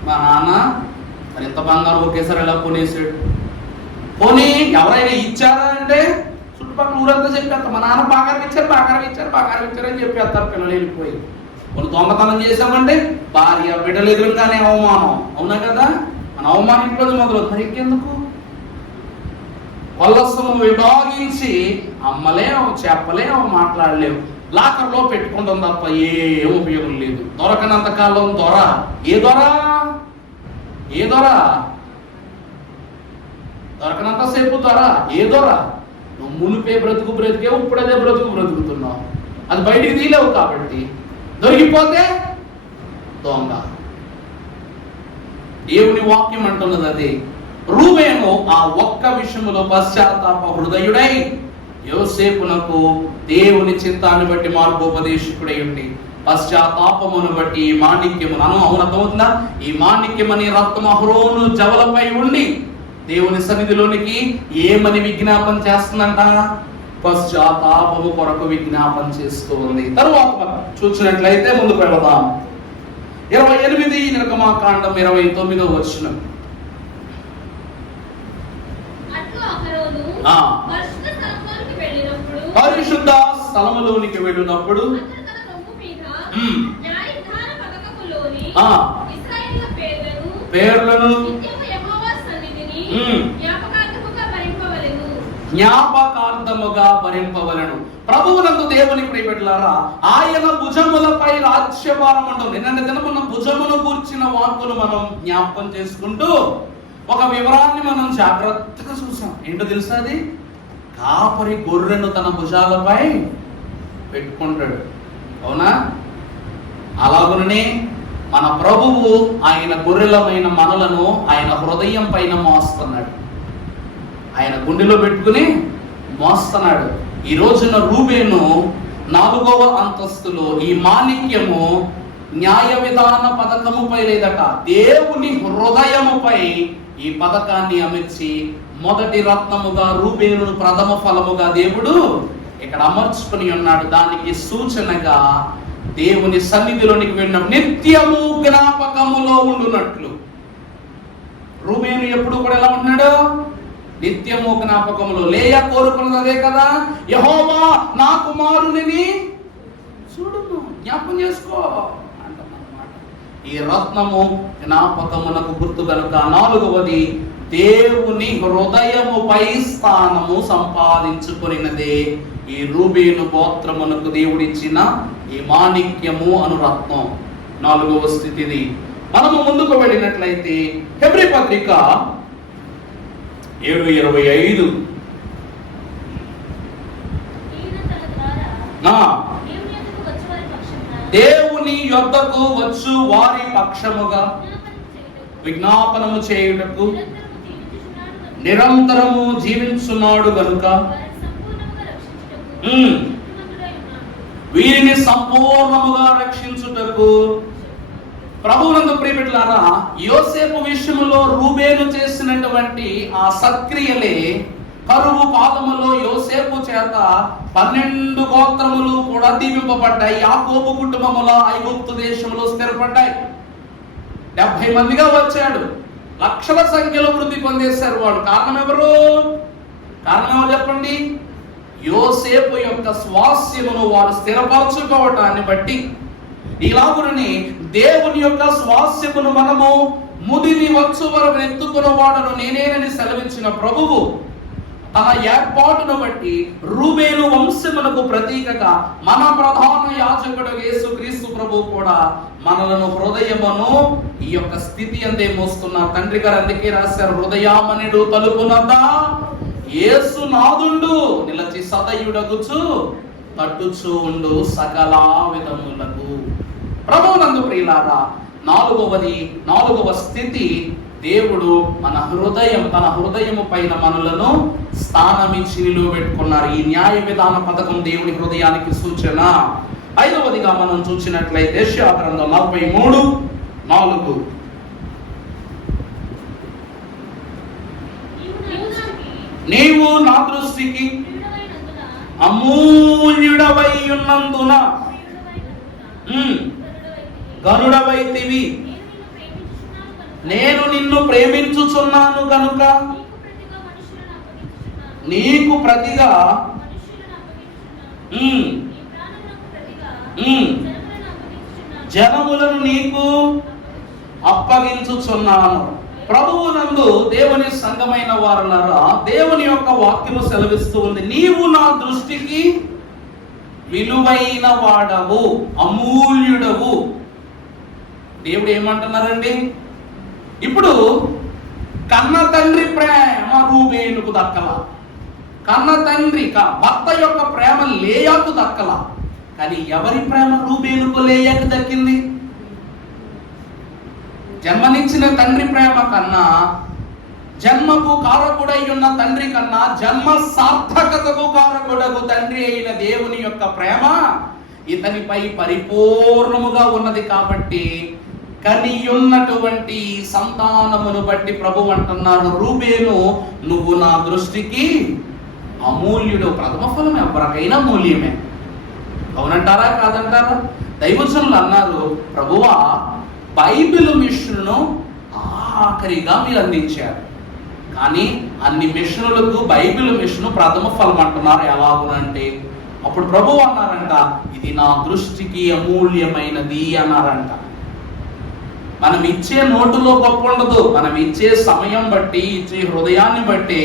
మా నాన్న మరి ఇంత బంగారం ఒకేసారి ఎలా కొనేసాడు. పోనీ ఎవరైనా ఇచ్చారా అంటే చుట్టుపక్కల ఊరంతా చెప్పేస్తా, మా నాన్న బంగారం ఇచ్చారు అని చెప్పేస్తారు పిల్లలు వెళ్ళిపోయి. కొన్ని దొంగతనం చేసామంటే భార్య బిడ్డలు ఎదురుగానే అవమానం. అవునా కదా? మన అవమానం ఇంట్లో మొదలవుతుంది. ఇంకెందుకు? కొల్లసము విభాగించి అమ్మలేము, చెప్పలేము, మాట్లాడలేము, లాకర్లో పెట్టుకుంటాం తప్ప ఏం ఉపయోగం లేదు. దొరకనంత కాలం దొర. ఏ దొర? దొరకనంతసేపు దొర. ఏ దొర? నువ్వు మునిపే బ్రతికేవు, ఇప్పుడదే బ్రతుకుతున్నావు. అది బయటికి తీలేవు కాబట్టి. దొరికిపోతే దొంగ. దేవుని వాక్యం అంటున్నది అది. రూబేను ఆ ఒక్క విషయములో పశ్చాత్తాప హృదయుడై యోసేపునకు దేవుని చిత్తాన్ని బట్టి మార్గోపదేశకుడై ఉండి పశ్చాత్తాపమును బట్టి ఈ మాణిక్యమును అవునవుతుందా, ఈ మాణిక్యమని రక్తం అహరోను జవలపై ఉండి దేవుని సన్నిధిలోనికి ఏమని విజ్ఞాపన చేస్తుందంట? పశ్చాత్తాపము కొరకు విజ్ఞాపన చేస్తూ ఉంది. తరువాత చూసినట్లయితే ముందుకు వెళదాం. 28 నిర్గమాకాండం 29వ వచనం. పరిశుద్ధ స్థలములోనికి వెళ్ళినప్పుడు పేర్లను జ్ఞాపకార్థముగా భరింపవలను. ప్రభువునందు దేవుని ప్రియబిడ్డలారా, ఆయన భుజములపై రాజ్యభారం ఉంటుంది. నిన్న దినమున భుజమును కూర్చిన వాక్కులు మనం జ్ఞాపకం చేసుకుంటూ ఒక వివరాన్ని మనం జాగ్రత్తగా చూసాం. ఏంటో తెలుసా? అది కాపరి గొర్రెను తన భుజాలపై పెట్టుకుంటాడు. అవునా? అలాగుననే మన ప్రభువు ఆయన గొర్రెలమైన మనలను ఆయన హృదయం పైన మోస్తున్నాడు, ఆయన గుండెలో పెట్టుకుని మోస్తున్నాడు. ఈ రోజున రూబేను 4వ అంతస్తులో ఈ మాణిక్యము న్యాయ విధాన పథకముపై లేదట, దేవుని హృదయముపై ఈ పథకాన్ని అమర్చి మొదటి రత్నముగా రూబేనును ప్రథమ ఫలముగా దేవుడు ఇక్కడ అమర్చుకుని ఉన్నాడు. దానికి సూచనగా దేవుని సన్నిధిలోనికి వెళ్ళిన నిత్యము జ్ఞాపకములో ఉండునట్లు. రూబేను ఎప్పుడు కూడా ఎలా ఉంటున్నాడు? నిత్యము జ్ఞాపకములో. లేయా కోరుకున్నది అదే కదా, యెహోవా నా కుమారుని చూడును, జ్ఞాపకం చేసుకో అంటున్నమాట. ఈ రత్నము జ్ఞాపకమునకు గుర్తు కనుక. 4వది దేవుని హృదయముపై స్థానము సంపాదించుకున్నదే ఈ రూబేను గోత్రమునకు దేవుడిచ్చిన ఈ మాణిక్యము అను రత్నం. 4వ స్థితిది. మనము ముందుకు వెళ్ళినట్లయితే హెబ్రీ పత్రిక 7:25 దేవుని యొద్దకు వచ్చు వారి పక్షముగా విజ్ఞాపనము చేయుటకు నిరంతరము జీవించున్నాడు గనుక వీరిని సంపూర్ణముగా రక్షించుటకు. ప్రభువునందు ప్రియబిడ్డలారా, యోసేపు విషయములో రూబేను చేసినటువంటి ఆ సత్క్రియలే కరువు కాలములో యోసేపు చేత 12 గోత్రములు కూడా దీవింపబడ్డాయి. యాకోబు కుటుంబముల ఐగుప్తు దేశంలో స్థిరపడ్డాయి. 70 మందిగా వచ్చాడు. లక్షల సంఖ్యలో వృద్ధి పొందేశారు వాళ్ళు. కారణం ఎవరు చెప్పండి? యోసేపు యొక్క స్వాస్యమును వారు స్థిరపరచుకోవటాన్ని బట్టి. ఇలాగునని దేవుని యొక్క స్వాస్యమును మనము ముదిమి వచ్చు వరకు ఎత్తుకున్న వాడను నేనేనని సెలవించిన ప్రభువు తన ఏర్పాటును బట్టి రూబేను వంశమునకు ప్రతీకగా మన ప్రధాన యాజకుడు యేసుక్రీస్తు ప్రభువు కూడా మనలను హృదయమును ఈ యొక్క స్థితి అందే మోస్తున్నారు. తండ్రి గారు అందుకే రాశారు, హృదయామనుడు తలుపునంద యేసునాథుండు నిలచి సదయుడగుచు తట్టుచు ఉండు సకల విధములకు. ప్రభువునందు ప్రియులారా, 4వ స్థితి దేవుడు తన హృదయము పైన మనలను స్థానమిచ్చి నిలువబెట్టుకున్నారు. ఈ న్యాయ విధాన పథకం దేవుని హృదయానికి సూచన. 5వదిగా మనం చూసినట్లయితే యెషయా గ్రంథం 43:4 నీవు నా దృష్టికి అమూల్యుడవై ఉన్నందున గనుడవైతివి, నేను నిన్ను ప్రేమించుచున్నాను కనుక నీకు ప్రతిగా జనములను నీకు అప్పగించుచున్నాను. ప్రభువునందు దేవుని సంఘమైన వారులారా, దేవుని యొక్క వాక్యము సెలవిస్తూ ఉంది, నీవు నా దృష్టికి విలువైన వాడవు, అమూల్యుడవు. దేవుడు ఏమంటున్నారండి? ఇప్పుడు కన్న తండ్రి ప్రేమ రూబేనుకు దక్కల, కన్న తండ్రి భర్త యొక్క ప్రేమ లేయాకు దక్కల. కానీ ఎవరి ప్రేమ రూబేనుకు లేయాకు దక్కింది? జన్మనిచ్చిన తండ్రి ప్రేమ కన్నా, జన్మకు కారకుడై ఉన్న తండ్రి కన్నా, జన్మ సార్థకతకు కారకుడగు తండ్రి అయిన దేవుని యొక్క ప్రేమ ఇతనిపై పరిపూర్ణముగా ఉన్నది. కాబట్టి కనియున్నటువంటి సంతానమును బట్టి ప్రభు అంటున్నారు, రూబేను నువ్వు నా దృష్టికి అమూల్యుడు. ప్రథమ ఫలం ఎవరికైనా మూల్యమే. అవునంటారా కాదంటారా? దైవజనులు అన్నారు, ప్రభువా బైబిల్ మిషన్ను ఆఖరిగా మీరు అందించారు, కానీ అన్ని మిషనులకు బైబిల్ మిషను ప్రథమ ఫలం అంటున్నారు. ఎలాగునంటే అప్పుడు ప్రభు అన్నారంట, ఇది నా దృష్టికి అమూల్యమైనది అన్నారంట. మనం ఇచ్చే నోటులో గొప్ప ఉండదు, మనం ఇచ్చే సమయం బట్టి, ఇచ్చే హృదయాన్ని బట్టి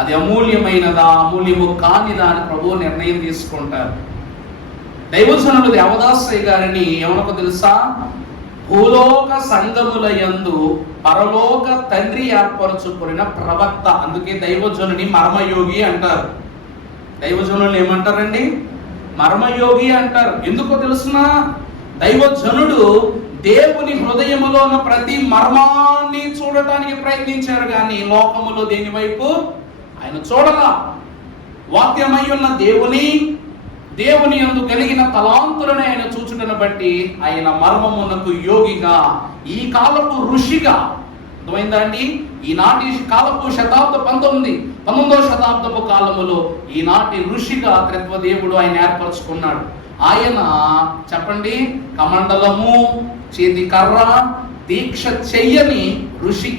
అది అమూల్యమైనదా అమూల్యము కానిదా అని ప్రభువు నిర్ణయం తీసుకుంటారు. దైవజనుడు దేవదాసయ్య గారిని ఏమనకు తెలుసా? భూలోక సంఘముల యందు పరలోక తండ్రి ఏర్పరచుకున్న ప్రవక్త. అందుకే దైవజనుని మర్మయోగి అంటారు. దైవజనులు ఏమంటారండి? మర్మయోగి అంటారు. ఎందుకో తెలుసునా? దైవజనుడు దేవుని హృదయములో ఉన్న ప్రతి మర్మాన్ని చూడటానికి ప్రయత్నించారు, కానీ లోకములో దేని వైపు ఆయన చూడలా. వాక్యమై ఉన్న దేవుని యందు కలిగిన తలాంతులను ఆయన చూచుటను బట్టి ఆయన మర్మమునకు యోగిగా, ఈ కాలపు ఋషిగా, అర్థమైందా అండి? ఈనాటి కాలపు 19వ శతాబ్దపు కాలములో ఈనాటి ఋషిగా త్రిత్వదేవుడు ఆయన ఏర్పరచుకున్నాడు. ఆయన చెప్పండి, కమండలము, చేతి కర్ర, దీక్ష చెయ్యని ఋషి.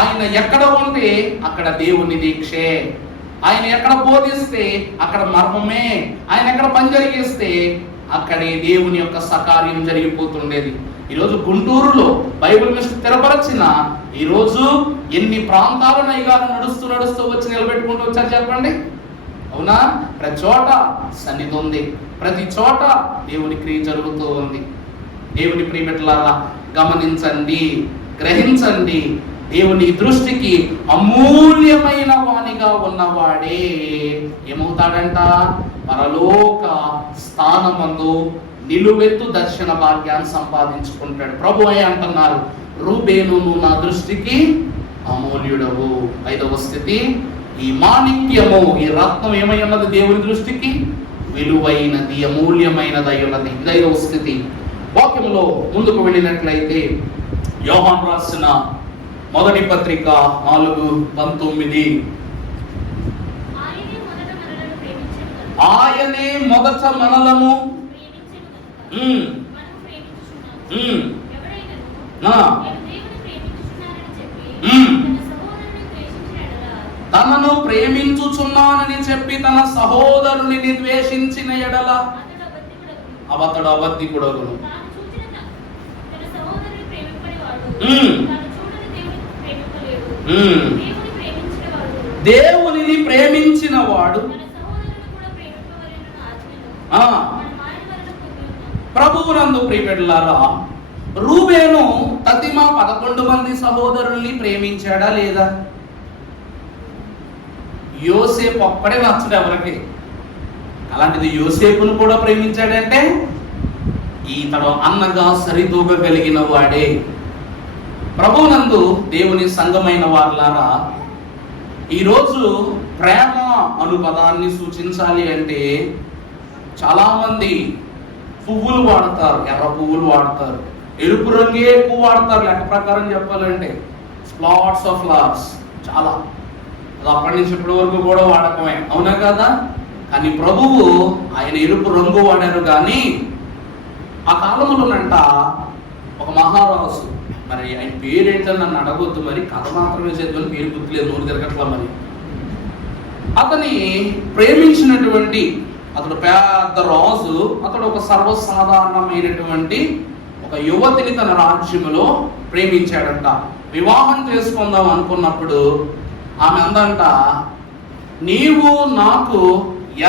ఆయన ఎక్కడ ఉంటే అక్కడ దేవుని దీక్షే, ఆయన ఎక్కడ బోధిస్తే అక్కడ మర్మమే, ఆయన ఎక్కడ పని జరిగిస్తే అక్కడే దేవుని యొక్క సకార్యం జరిగిపోతుండేది. ఈరోజు గుంటూరులో బైబిల్ మిషన్ స్థిరపరచిన ఈరోజు ఎన్ని ప్రాంతాలను అయ్యగారు నడుస్తూ వచ్చి నిలబెట్టుకుంటూ వచ్చారు చెప్పండి. అవునా? ప్రతి చోట సన్నిధి ఉంది, ప్రతి చోట దేవుని క్రియ జరుగుతూ ఉంది. దేవుని ప్రియమిత్రులారా, గమనించండి, గ్రహించండి. దేవుని దృష్టికి అమూల్యమైన వానిగా ఉన్నవాడే ఏమవుతాడంట? పరలోక స్థానమందు నిలువెత్తు దర్శన భాగ్యాన్ని సంపాదించుకుంటాడు. ప్రభు అయ్య అంటున్నారు, రూబేను నువ్వు నా దృష్టికి అమూల్యుడవు. 5వ స్థితి, ఈ మాణిక్యము, ఈ రత్నం ఏమై ఉన్నది? దేవుని దృష్టికి విలువైనది, అమూల్యమైనది అయి ఉన్నది. 5వ స్థితి. వాక్యములో ముందుకు వెళ్ళినట్లయితే యోహాను రాసిన మొదటి పత్రిక 4:19, ఆయనే మొదట మనలను తనను ప్రేమించుచున్నానని చెప్పి తన సహోదరుని ద్వేషించిన ఎడల అతడు అబద్ధికుడగును. దేవునిని ప్రేమించిన వాడు ప్రభువునందు ప్రియబిడ్డలారా, రూబేను తతిమ 11 మంది సహోదరుల్ని ప్రేమించాడా లేదా? యోసేపు ఒక్కడే నచ్చడు ఎవరికి. అలాంటిది యోసేపును కూడా ప్రేమించాడంటే ఈతడు అన్నగా సరితూగగలిగిన వాడే. ప్రభువునందు దేవుని సంఘమైన వారులారా, ఈరోజు ప్రేమ అను పదాన్ని సూచించాలి అంటే చాలా మంది పువ్వులు వాడతారు, ఎర్ర పువ్వులు వాడతారు, ఎరుపు రంగే ఎక్కువ వాడతారు. లెక్క ప్రకారం చెప్పాలంటే స్లాట్స్ ఆఫ్ ఫ్లవర్స్ చాలా, అది అప్పటి నుంచి ఇప్పటి వరకు కూడా వాడకమే, అవునా కదా? కానీ ప్రభువు ఆయన ఎరుపు రంగు వాడారు. కానీ ఆ కాలంలోనంట ఒక మహారాజు, మరి ఆయన పేరు ఏంటని నన్ను అడగొద్దు, మరి కథ మాత్రమే చదివని పేరు గుర్తులేదు, నోరు తిరగట్లా. మరి అతని ప్రేమించినటువంటి అతడు పెద్ద రాజు, అతడు ఒక సర్వసాధారణమైనటువంటి ఒక యువతిని తన రాజ్యములో ప్రేమించాడంట. వివాహం చేసుకుందాం అనుకున్నప్పుడు ఆమె అందంట, నీవు నాకు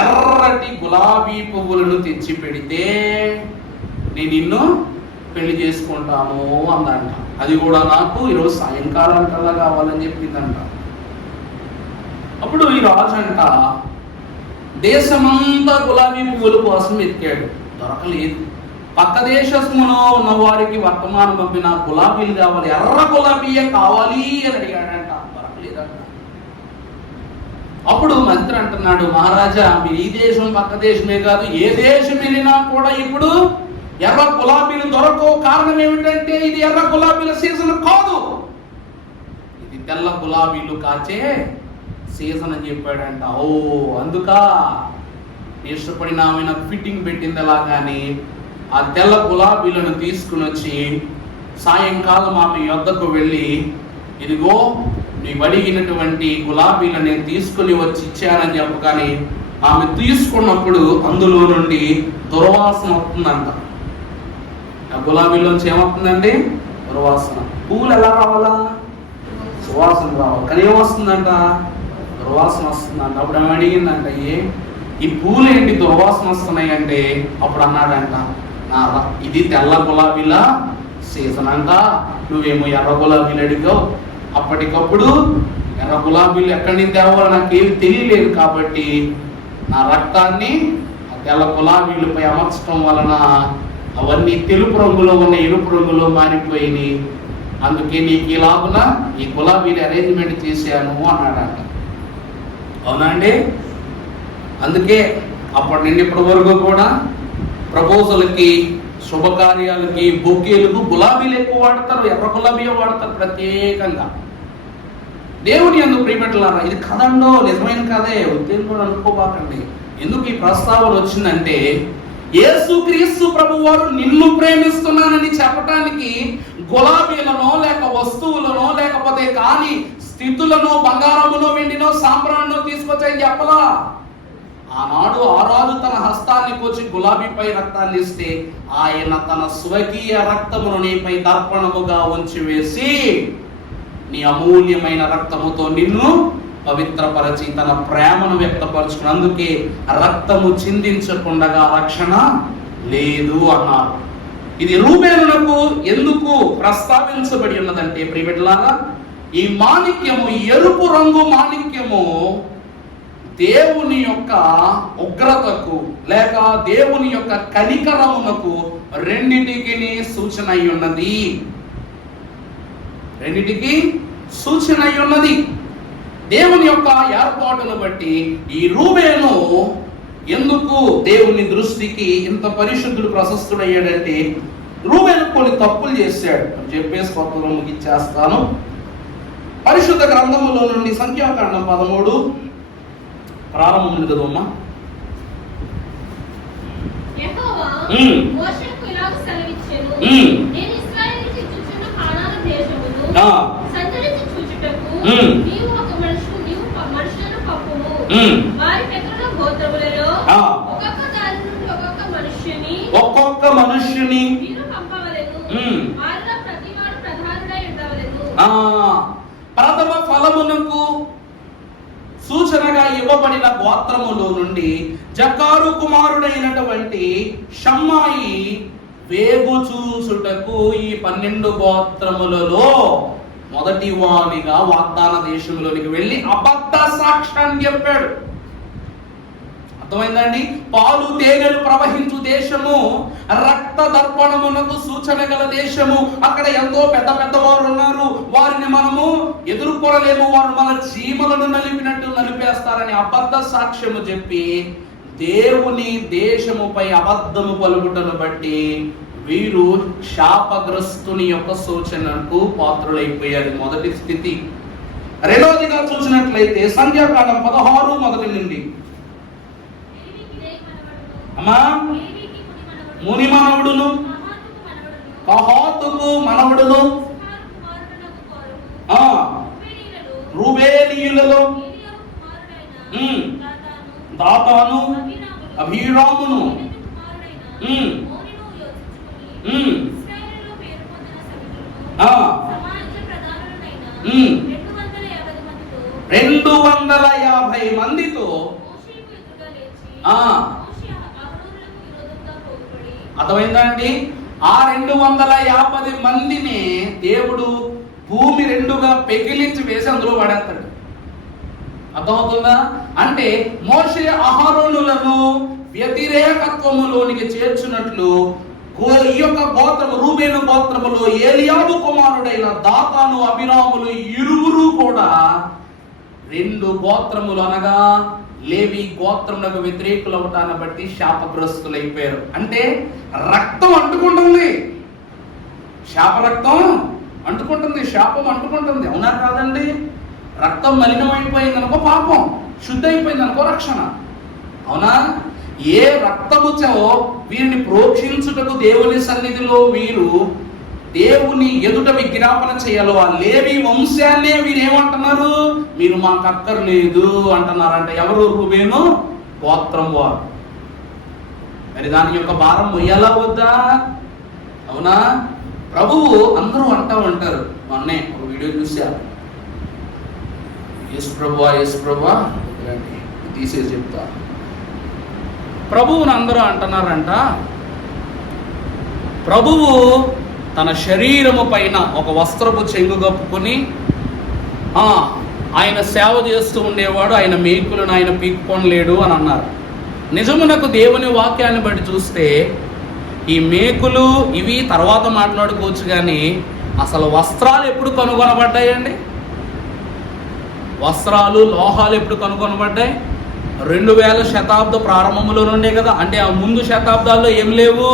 ఎర్రటి గులాబీ పువ్వులను తెచ్చి పెడితే నేను నిన్ను పెళ్లి చేసుకుంటాను అందంట. అది కూడా నాకు ఈరోజు సాయంకాలం కల్లా కావాలని చెప్పిందంట. అప్పుడు ఈ రాజు అంట దేశమంతా గులాబీ పువ్వుల కోసం వెతికాడు, దొరకలేదు. పక్క దేశములో ఉన్న వారికి వర్తమానం పంపిన గులాబీలు కావాలి, ఎర్ర గులాబీయే కావాలి అని అడిగాడంట, దొరకలేదంట. అప్పుడు మంత్రి అంటున్నాడు, మహారాజా మీరు ఈ దేశం పక్క దేశమే కాదు ఏ దేశం వెళ్ళినా కూడా ఇప్పుడు ఎర్ర గులాబీలు దొరకవు. కారణం ఏమిటంటే ఇది ఎర్ర గులాబీల సీజన్ కాదు, ఇది తెల్ల గులాబీలు కాచే సీజన్ అని చెప్పాడంట. ఓ అందుకా ఇష్టపడిన ఆమె నాకు ఫిట్టింగ్ పెట్టింది. అలాగాని ఆ తెల్ల గులాబీలను తీసుకుని వచ్చి సాయంకాలం ఆమె యొద్దకు వెళ్ళి, ఇదిగో నీవు అడిగినటువంటి గులాబీలను నేను తీసుకుని వచ్చి ఇచ్చానని చెప్పగానే ఆమె తీసుకున్నప్పుడు అందులో నుండి దుర్వాసన వస్తుందంట. ఆ గులాబీలోంచి ఏమవుతుందండి? దుర్వాసన. పువ్వులు ఎలా రావాలా? సువాసన రావాలి, కానీ ఏమొస్తుందంట? దుర్వాసన వస్తుందంట. అప్పుడు ఆమె అడిగిందంట, ఈ పూలు ఏంటి దుర్వాసన వస్తున్నాయి అంటే అప్పుడు అన్నాడంట, ఇది తెల్ల గులాబీల సీజన్ అంట, నువ్వేమో ఎర్ర గులాబీలు అడిగావు. అప్పటికప్పుడు ఎర్ర గులాబీలు ఎక్కడి నుంచి తేవాలో నాకేమి తెలియలేదు, కాబట్టి నా రక్తాన్ని ఆ తెల్ల గులాబీలపై అమర్చడం వలన అవన్నీ తెలుపు రంగులో ఉన్న ఎరుపు రంగులో మారిపోయినాయి. అందుకే నీకు ఇలాగున ఈ గులాబీలు అరేంజ్మెంట్ చేశాను అన్నాడంట. అవునా అండి? అందుకే అప్పటి నుండి ఇప్పటి వరకు కూడా ప్రపోజల్కి, శుభకార్యాలకి, బొకేలకు గులాబీలు ఎక్కువ వాడతారు, ఎర్ర గులాబీ వాడతారు ప్రత్యేకంగా. దేవుని యందు ప్రియబిడ్డలారా, ఇది కథండో నిజమైన కథే, ఉద్దేశం కూడా అనుకోబాకండి. ఎందుకు ఈ ప్రస్తావన వచ్చిందంటే, యేసుక్రీస్తు ప్రభువారు నిన్ను ప్రేమిస్తున్నానని చెప్పటానికి గులాబీలనో లేక వస్తువులనో లేకపోతే కానీ స్థితులను, బంగారమునో, వెండినో, సాంబ్రాణినో తీసుకొచ్చాయని చెప్పలా. ఆనాడు ఆ రాజు తన హస్తాన్ని కోచి గులాబీపై రక్తాన్ని ఇస్తే ఆయన తన స్వకీయ రక్తమును నీపై దర్పణముగా ఉంచి వేసి నీ అమూల్యమైన రక్తముతో నిన్ను పవిత్రపరచి తన ప్రేమను వ్యక్తపరచుకుని, అందుకే రక్తము చిందించకుండా రక్షణ లేదు అన్నారు. ఇది రూబేనునకు ఎందుకు ప్రస్తావించబడి ఉన్నదంటే ప్రియబిడ్డలారా, ఈ మాణిక్యము, ఎరుపు రంగు మాణిక్యము దేవుని యొక్క ఉగ్రతకు లేక దేవుని యొక్క కనికరమునకు రెండిటికి సూచన అయి ఉన్నది. రెండిటికి సూచన అయి ఉన్నది. దేవుని యొక్క ఏర్పాటును బట్టి ఈ రూబేను ఎందుకు దేవుని దృష్టికి ఇంత పరిశుద్ధుడు, ప్రశస్తుడయ్యాడంటే రూబేను కొన్ని తప్పులు చేశాడు అని చెప్పేసి కొత్తలో ముగిచ్చేస్తాను. పరిశుద్ధ గ్రంథములో నుండి సంఖ్యాకాండం 13 ప్రారంభం ఉంది కదమ్మా. యెహోవా మోషేకు ఇలాగు సెలవిచ్చెను, నేను ఇశ్రాయేలుకి ఇచ్చుచున్న కానాను దేశమును సంచరించి చూచుటకు నీవు మనుషులను పంపుము. వారి పితరుల గోత్రములలో ఒక్కొక్క జాతి నుండి ఒక్కొక్క మనుష్యుని మీరు పంపవలెను. వారిలో ప్రతివాడు ప్రధానుడై ఉండవలెను. ప్రథమ ఫలమునకు సూచనగా ఇవ్వబడిన గోత్రములో నుండి జకారు కుమారుడైనటువంటి షమ్మాయి వేగు చూచుటకు ఈ 12 గోత్రములలో మొదటి వానిగా వాగ్దాన దేశంలోనికి వెళ్ళి అబద్ధ సాక్ష్యాన్ని చెప్పాడు. అర్థమైందండి? పాలు తేనెలు ప్రవహించు దేశము, రక్త దర్పణమునకు సూచన గల దేశము. అక్కడ ఎంతో పెద్ద పెద్ద వారు ఉన్నారు, వారిని మనము ఎదుర్కొనలేము, వారు మన చీమలను నలిపినట్టు నలిపేస్తారని అబద్ధ సాక్ష్యము చెప్పి దేవుని దేశముపై అబద్ధము పలుకుటను బట్టి వీరు శాపగ్రస్తుని యొక్క సూచనకు పాత్రులైపోయారు. మొదటి స్థితి. రెండవదిగా చూసినట్లయితే సంఖ్యాకాండం 16 మొదటి నుండి అమ్మా, ముని మనవడును, కహాతుకు మనవడును, రూబేనీయులలో దాతాను, అభిరామును, ఆ 250 మందితో అర్థమైందా అండి? ఆ 250 మందిని దేవుడు భూమి రెండుగా పెకిలించి వేసి అందులో పడేస్తాడు. అర్థమవుతుందా? అంటే మోషే అహరోనులను వ్యతిరేకత్వములోనికి చేర్చున్నట్లు ఈ యొక్క గోత్రము, రూబేను గోత్రములో ఏలియాబు కుమారుడైన దాతాను, అభిరాములు ఇరువురు కూడా 2 గోత్రములు అనగా లేవి గోత్రములకు వ్యతిరేకులు అవటాన్ని బట్టి శాపగ్రస్తులైపోయారు. అంటే రక్తం అంటుకుంటుంది, శాపరక్తం అంటుకుంటుంది, శాపం అంటుకుంటుంది. అవునా కాదండి? రక్తం మలినమైపోయింది అనుకో పాపం, శుద్ధి అయిపోయింది అనుకో రక్షణ. అవునా? ఏ రక్తముతో వీరిని ప్రోక్షించుటకు దేవుని సన్నిధిలో వీరు దేవుని ఎదుట విజ్ఞాపన చేయాలో ఆ లేవి వంశాన్నే వీరు ఏమంటున్నారు? మీరు మాకు అక్కర్లేదు అంటున్నారంట. ఎవరు? రూబేను గోత్రం వారు. మరి దాని యొక్క భారం మొయ్యాలా వద్దా? అవునా? ప్రభువు అందరూ అంటూ ఉంటారు. మొన్నే ఒక వీడియో చూశారు, యేసు ప్రభువా యేసు ప్రభువా తీసేసి చెప్తా. ప్రభువుని అందరూ అంటున్నారంట, ప్రభువు తన శరీరము పైన ఒక వస్త్రపు చెంగు కప్పుకొని ఆయన సేవ చేస్తూ ఉండేవాడు, ఆయన మేకులను ఆయన పీక్కొనలేడు అని అన్నారు. నిజమునకు దేవుని వాక్యాన్ని బట్టి చూస్తే ఈ మేకులు ఇవి తర్వాత మాట్లాడుకోవచ్చు, కానీ అసలు వస్త్రాలు ఎప్పుడు కనుగొనబడ్డాయండి? వస్త్రాలు, లోహాలు ఎప్పుడు కనుగొనబడ్డాయి? 2000 శతాబ్ద ప్రారంభంలో నుండే కదా. అంటే ఆ ముందు శతాబ్దాల్లో ఏం లేవు,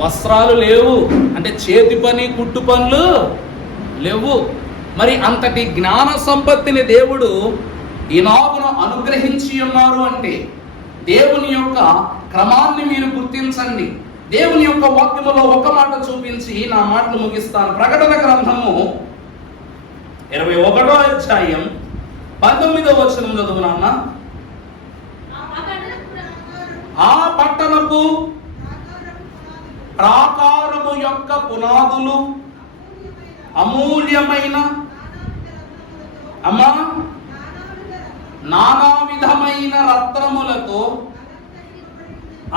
వస్త్రాలు లేవు, అంటే చేతి పని, కుట్టు పనులు లేవు. మరి అంతటి జ్ఞాన సంపత్తిని దేవుడు ఈనాగున అనుగ్రహించి ఉన్నారు అంటే దేవుని యొక్క క్రమాన్ని మీరు గుర్తించండి. దేవుని యొక్క వాక్యములో ఒక మాట చూపించి నా మాటలు ముగిస్తాను. ప్రకటన గ్రంథము 21వ అధ్యాయం 19వ వచనం చదువు నాన్న. ఆ పట్టణపు ప్రాకారము యొక్క పునాదులు అమూల్యమైన అమ్మా నానా విధమైన రత్నములతో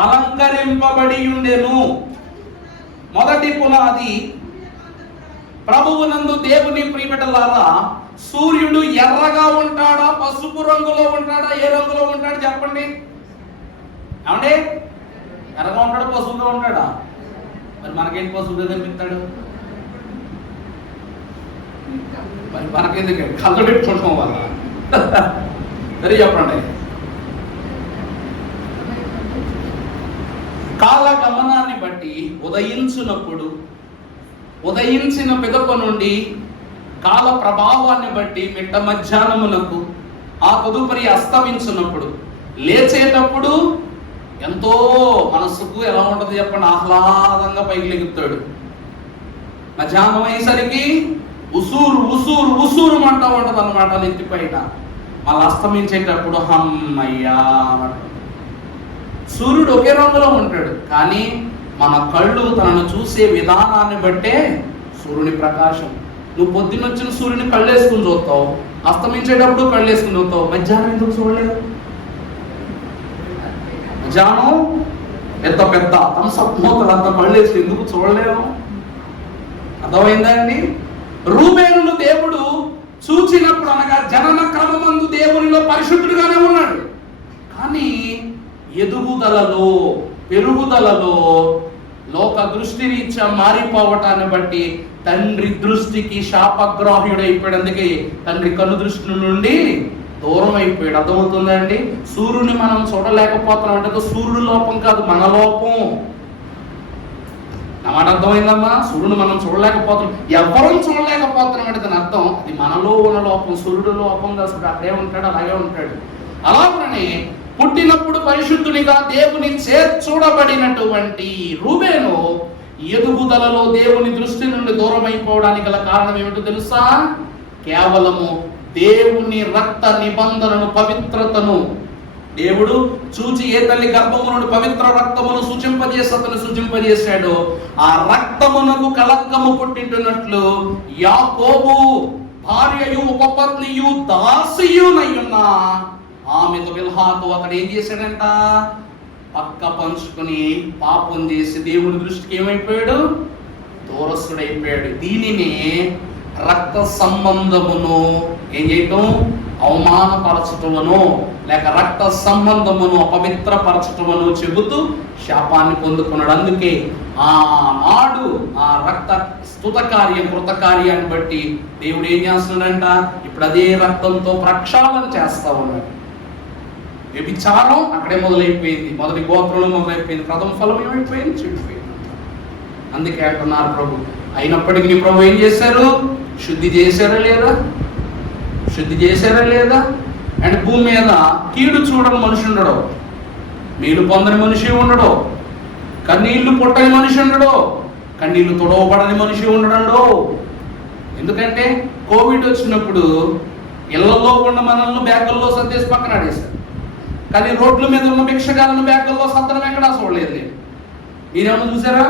అలంకరింపబడి ఉండెను. మొదటి పునాది ప్రభువునందు దేవుని ప్రియబిడ్డలారా, సూర్యుడు ఎర్రగా ఉంటాడా, పసుపు రంగులో ఉంటాడా, ఏ రంగులో ఉంటాడు చెప్పండి? ఏమండి, ఎర్రగా ఉంటాడా, పసుపుగా ఉంటాడా? మరి మనకేంటి పసుపుగా కనిపిస్తాడు? మరి మనకెందుకు కళ్ళు పెట్టుకుంటాం వల్ల? సరే చెప్పండి. కాల గమనాన్ని బట్టి ఉదయించిన పిదప నుండి కాల ప్రభావాన్ని బట్టి మిట్ట మధ్యాహ్నమునకు ఆ తదుపరి అస్తమించినప్పుడు లేచేటప్పుడు ఎంతో మనసుకు ఎలా ఉంటుంది చెప్పండి? ఆహ్లాదంగా పైకి లెగుతాడు. మధ్యాహ్నం అయ్యేసరికి ఉసూరు ఉసూరు ఉసూరు మంట ఉంటుంది అన్నమాట నెత్తిపైన. మళ్ళీ అస్తమించేటప్పుడు హమ్మయ్యా. సూర్యుడు ఒకే రంగులో ఉంటాడు, కానీ మన కళ్ళు తనను చూసే విధానాన్ని బట్టే సూర్యుని ప్రకాశం. నువ్వు పొద్దున్నొచ్చిన సూర్యుని కళ్ళేసుకుని చూస్తావు, అస్తమించేటప్పుడు కళ్ళేసుకుని చూస్తావు. మధ్యాహ్నం ఎందుకు చూడలేదు? మధ్యాహ్నం ఎంత పెద్ద తంసమోతలంత కళ్ళేసి ఎందుకు చూడలేము? అర్థమైందా అండి? రూబేనును దేవుడు చూచినప్పుడు, అనగా జనన క్రమమందు దేవునిలో పరిశుద్ధుడుగానే ఉన్నాడు, కానీ ఎదుగుదలలో, పెరుగుదలలో లోక దృష్టి రీత్యా మారిపోవటాన్ని బట్టి తండ్రి దృష్టికి శాపగ్రాహ్యుడైపోయాడు. అందుకే తండ్రి కను దృష్టి నుండి దూరం అయిపోయాడు. అర్థమవుతుందండి? సూర్యుని మనం చూడలేకపోతున్నాం అంటే సూర్యుడు లోపం కాదు, మన లోపం. నా మాట అర్థమైందమ్మా? సూర్యుడు మనం చూడలేకపోతున్నాం, ఎవరూ చూడలేకపోతున్నాం అంటే దాని అర్థం అది మనలో ఉన్న లోపం. సూర్యుడు లోపం కాదు, అక్కడే ఉంటాడు, అలాగే ఉంటాడు. అలాగనే పుట్టినప్పుడు పరిశుద్ధునిగా దేవుని చూడబడినటువంటి రూబేను ఎదుగుదలలో దేవుని దృష్టి నుండి దూరం అయిపోవడానికి గల కారణం ఏమిటో తెలుసా? కేవలము దేవుని రక్త నిబంధనను, పవిత్రతను దేవుడు చూచి ఏ తల్లి గర్భము నుండి పవిత్ర రక్తమును సూచింపజేశాడో ఆ రక్తమునకు కళంకము పుట్టింటున్నట్లు యాకోబు భార్యయు ఉపపత్నియు దాసియునయ్యున్న ఆమెతో బిల్హాతో అతడు ఏం చేశాడంట? పక్క పంచుకొని పాపం చేసి దేవుని దృష్టికి ఏమైపోయాడు? దూరస్తుడైపోయాడు. దీనిని రక్త సంబంధమును ఏం చేయటం? అవమానపరచటమును, లేక రక్త సంబంధమును అపవిత్రపరచటమును చెబుతూ శాపాన్ని పొందుకున్నాడు. అందుకే ఆనాడు ఆ రక్త స్తుత కార్యం, కృత కార్యాన్ని బట్టి దేవుడు ఏం చేస్తున్నాడంట? ఇప్పుడు అదే రక్తంతో ప్రక్షాళన చేస్తా ఉన్నాడు. వ్యభిచారం అక్కడే మొదలైపోయింది, మొదటి గోత్రంలో మొదలైపోయింది, ప్రథమ ఫలం ఏమైపోయింది? చెడిపోయింది. అందుకే అంటున్నారు ప్రభు, అయినప్పటికీ ప్రభు ఏం చేశారు? శుద్ధి చేశారా లేదా? శుద్ధి చేశారా లేదా? అండ్ భూమి మీద కీడు చూడని మనిషి ఉండడు, మేలు పొందని మనిషి ఉండడు, కన్నీళ్లు పుట్టని మనిషి ఉండడు, కన్నీళ్లు తొడవబడని మనిషి ఉండడు. ఎందుకంటే కోవిడ్ వచ్చినప్పుడు ఇళ్లలో ఉన్న మనల్ని బ్యాగుల్లో సర్దేసి పక్కన ఆడేశారు, కానీ రోడ్ల మీద ఉన్న భిక్షగాలను బ్యాగుల్లో సత్తనం ఎక్కడా చూడలేదు. మీరేమో చూసారా?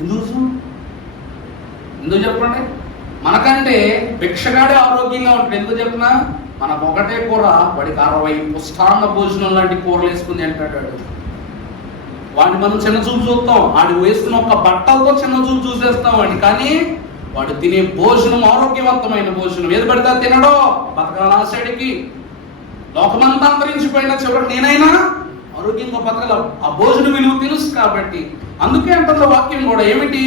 ఎందుకు చెప్పండి? మనకంటే భిక్షగాడే ఆరోగ్యంగా ఉంటుంది. ఎందుకు చెప్పినా మనకు ఒకటే కూర, వాడికి 60 పుష్టాన్న భోజనం లాంటి కూరలు వేసుకుని అంటాడు. వాడిని మనం చిన్న చూపు చూస్తాం, వాడు వేసుకున్న ఒక బట్టలతో చిన్న చూపు చూసేస్తాం వాడిని, కానీ వాడు తినే భోజనం ఆరోగ్యవంతమైన భోజనం. ఏది పడితే తినడో, బతకాల ఆశడికి లోకమంతా అంతరించిపోయినా చివరికి నేనైనా ఆరోగ్యంగా బతకగల ఆ భోజన విలువ తెలుసు కాబట్టి. అందుకే అంటున్న వాక్యం కూడా ఏమిటి?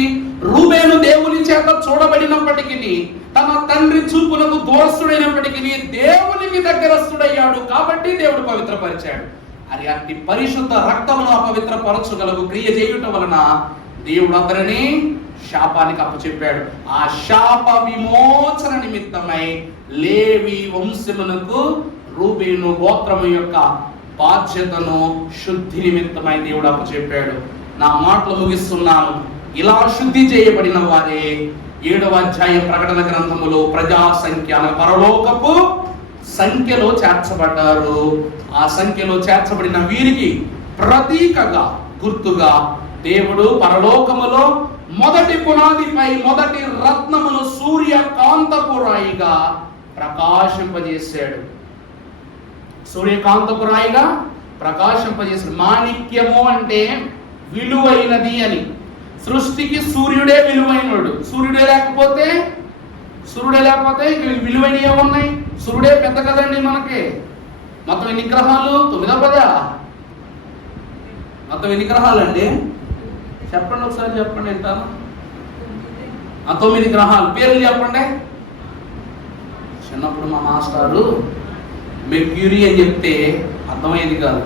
రూబేను దేవుని చేత చూడబడినప్పటికీ, తన తండ్రి చూపులకు దూరస్తుడైనప్పటికీ దేవునికి దగ్గరస్తుడయ్యాడు కాబట్టి దేవుడు పవిత్రపరిచాడు. అది అట్టి పరిశుద్ధ రక్తమును అపవిత్రపరచగలవు క్రియ చేయుట వలన దేవుడు అతనిని శాపానికి అప్పచెప్పాడు. ఆ శాప విమోచన నిమిత్తమై లేవి వంశమునకు రూబేను గోత్రము యొక్క బాధ్యతను శుద్ధి నిమిత్తమై దేవుడు అప్పచెప్పాడు. నా మాటలు ముగిస్తున్నాను. ఇలా శుద్ధి చేయబడిన వారే 7వ అధ్యాయం ప్రకటన గ్రంథములో ప్రజా సంఖ్య పరలోకపు సంఖ్యలో చేర్చబడ్డారు. ఆ సంఖ్యలో చేర్చబడిన వీరికి ప్రతీకగా, గుర్తుగా దేవుడు పరలోకములో మొదటి పునాదిపై మొదటి రత్నమును సూర్యకాంతపు రాయిగా ప్రకాశింపజేశాడు. సూర్యకాంతపు రాయిగా ప్రకాశింపజేశాడు. మాణిక్యము అంటే విలువైనది అని. సృష్టికి సూర్యుడే విలువైనడు. సూర్యుడే లేకపోతే విలువైనవి ఏమున్నాయి? సూర్యుడే పెద్ద కదండి మనకి. మొత్తం ఎన్ని గ్రహాలు? 9 పదా? మొత్తం ఎన్ని గ్రహాలు అండి? చెప్పండి, ఒకసారి చెప్పండి వింటాను. 9 గ్రహాలు పేర్లు చెప్పండి. చిన్నప్పుడు మా మాస్టారు మెర్క్యూరీ అని చెప్తే అర్థమయ్యేది కాదు.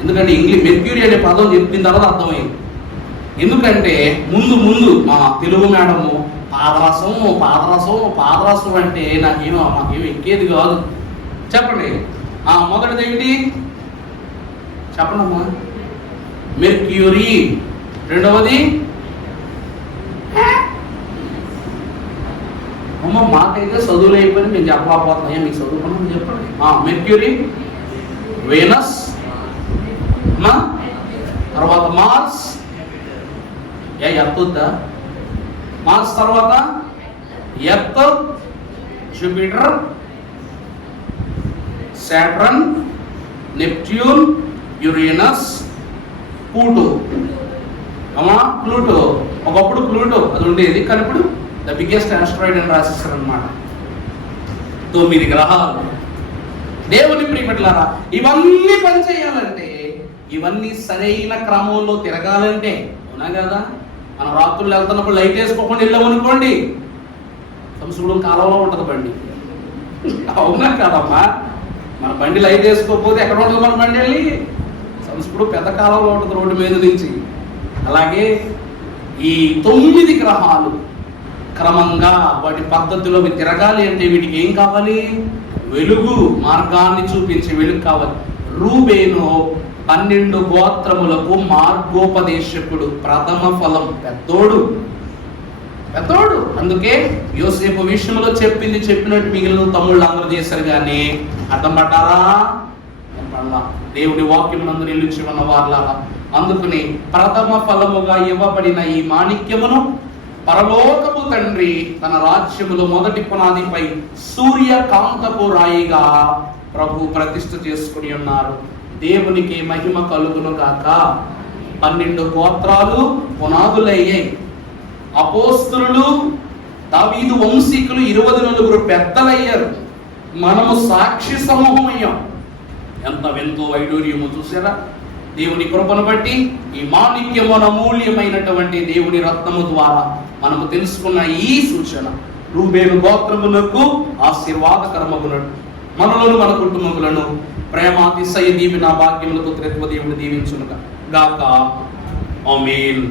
ఎందుకంటే మెర్క్యూరీ అనే పదం చెప్పిన తర్వాత అర్థమైంది. ఎందుకంటే ముందు మా తెలుగు మేడము పాదరసం అంటే నాకేమో ఎక్కేది కాదు. చెప్పండి, మొదటిది ఏంటి చెప్పండి అమ్మా? మెర్క్యూరీ. రెండవది అమ్మ మాకైతే చదువులు అయిపోయి మేము చెప్పలేకపోతున్నాం. మీకు చదువుకున్నాం చెప్పండి. మెర్క్యూరీ, వీనస్, తర్వాత మార్స్. ఎర్త్, మార్స్ తర్వాత earth, Jupiter, Saturn, Neptune, Uranus, Pluto. Pluto ఒకప్పుడు ప్లూటో అది ఉండేది, కానీ ఇప్పుడు ద బిగ్గెస్ట్ ఆస్ట్రాయిడ్ అని రాసేస్తారు అనమాట. 9 గ్రహాలు. దేవుని ప్రియమిట్లారా, ఇవన్నీ పనిచేయాలంటే, ఇవన్నీ సరైన క్రమంలో తిరగాలంటే, అవునా కదా? మనం రాత్రులు వెళ్తున్నప్పుడు లైట్ వేసుకోకుండా వెళ్ళామనుకోండి, సంస్కృతం కాలంలో ఉంటుంది బండి. అవునా కాదమ్మా? మన బండి లైట్ వేసుకోకపోతే ఎక్కడ ఉంటుంది మన బండి? వెళ్ళి సంస్కృతం పెద్ద కాలంలో ఉంటుంది రోడ్డు మీద నుంచి. అలాగే ఈ 9 గ్రహాలు క్రమంగా వాటి పద్ధతిలో తిరగాలి అంటే వీటికి ఏం కావాలి? వెలుగు, మార్గాన్ని చూపించే వెలుగు కావాలి. రూబేను 12 గోత్రములకు మార్గోపదేశకుడు, ప్రథమ ఫలం, పెద్దోడు. అందుకే యోసేపు విషయంలో చెప్పినట్టు మిగిలిన తమ్ముళ్ళు అందరూ చేశారు, కానీ అర్థం పట్టారా? దేవుడి వాక్యమునందు నిలిచి ఉన్న వారిలాగా. అందుకని ప్రథమ ఫలముగా ఇవ్వబడిన ఈ మాణిక్యమును పరలోకపు తండ్రి తన రాజ్యములో మొదటి పునాదిపై సూర్యకాంతపు రాయిగా ప్రభు ప్రతిష్ఠ చేసుకుని ఉన్నారు. దేవునికి మహిమ కలుగును గాక. 12 గోత్రాలు పునాదులయ్యాయి. అపోస్తలులు, దావీదు వంశీకులు 24 పెద్దలయ్యారు. మనము సాక్షి సమూహం అయ్యాం. ఎంత వింతో వైడూర్యము చూసారా? దేవుని కృపను బట్టి ఈ మాణిక్యమున అమూల్యమైనటువంటి దేవుని రత్నము ద్వారా మనము తెలుసుకున్న ఈ సూచన రూబేను గోత్రమునకు ఆశీర్వాదకరమగునట్టు మనలను, మన కుటుంబములను ప్రేమాతిశయ దీవెన భాగ్యములతో త్రిత్వ దేవుడు దీవించును గాక. ఆమేన్.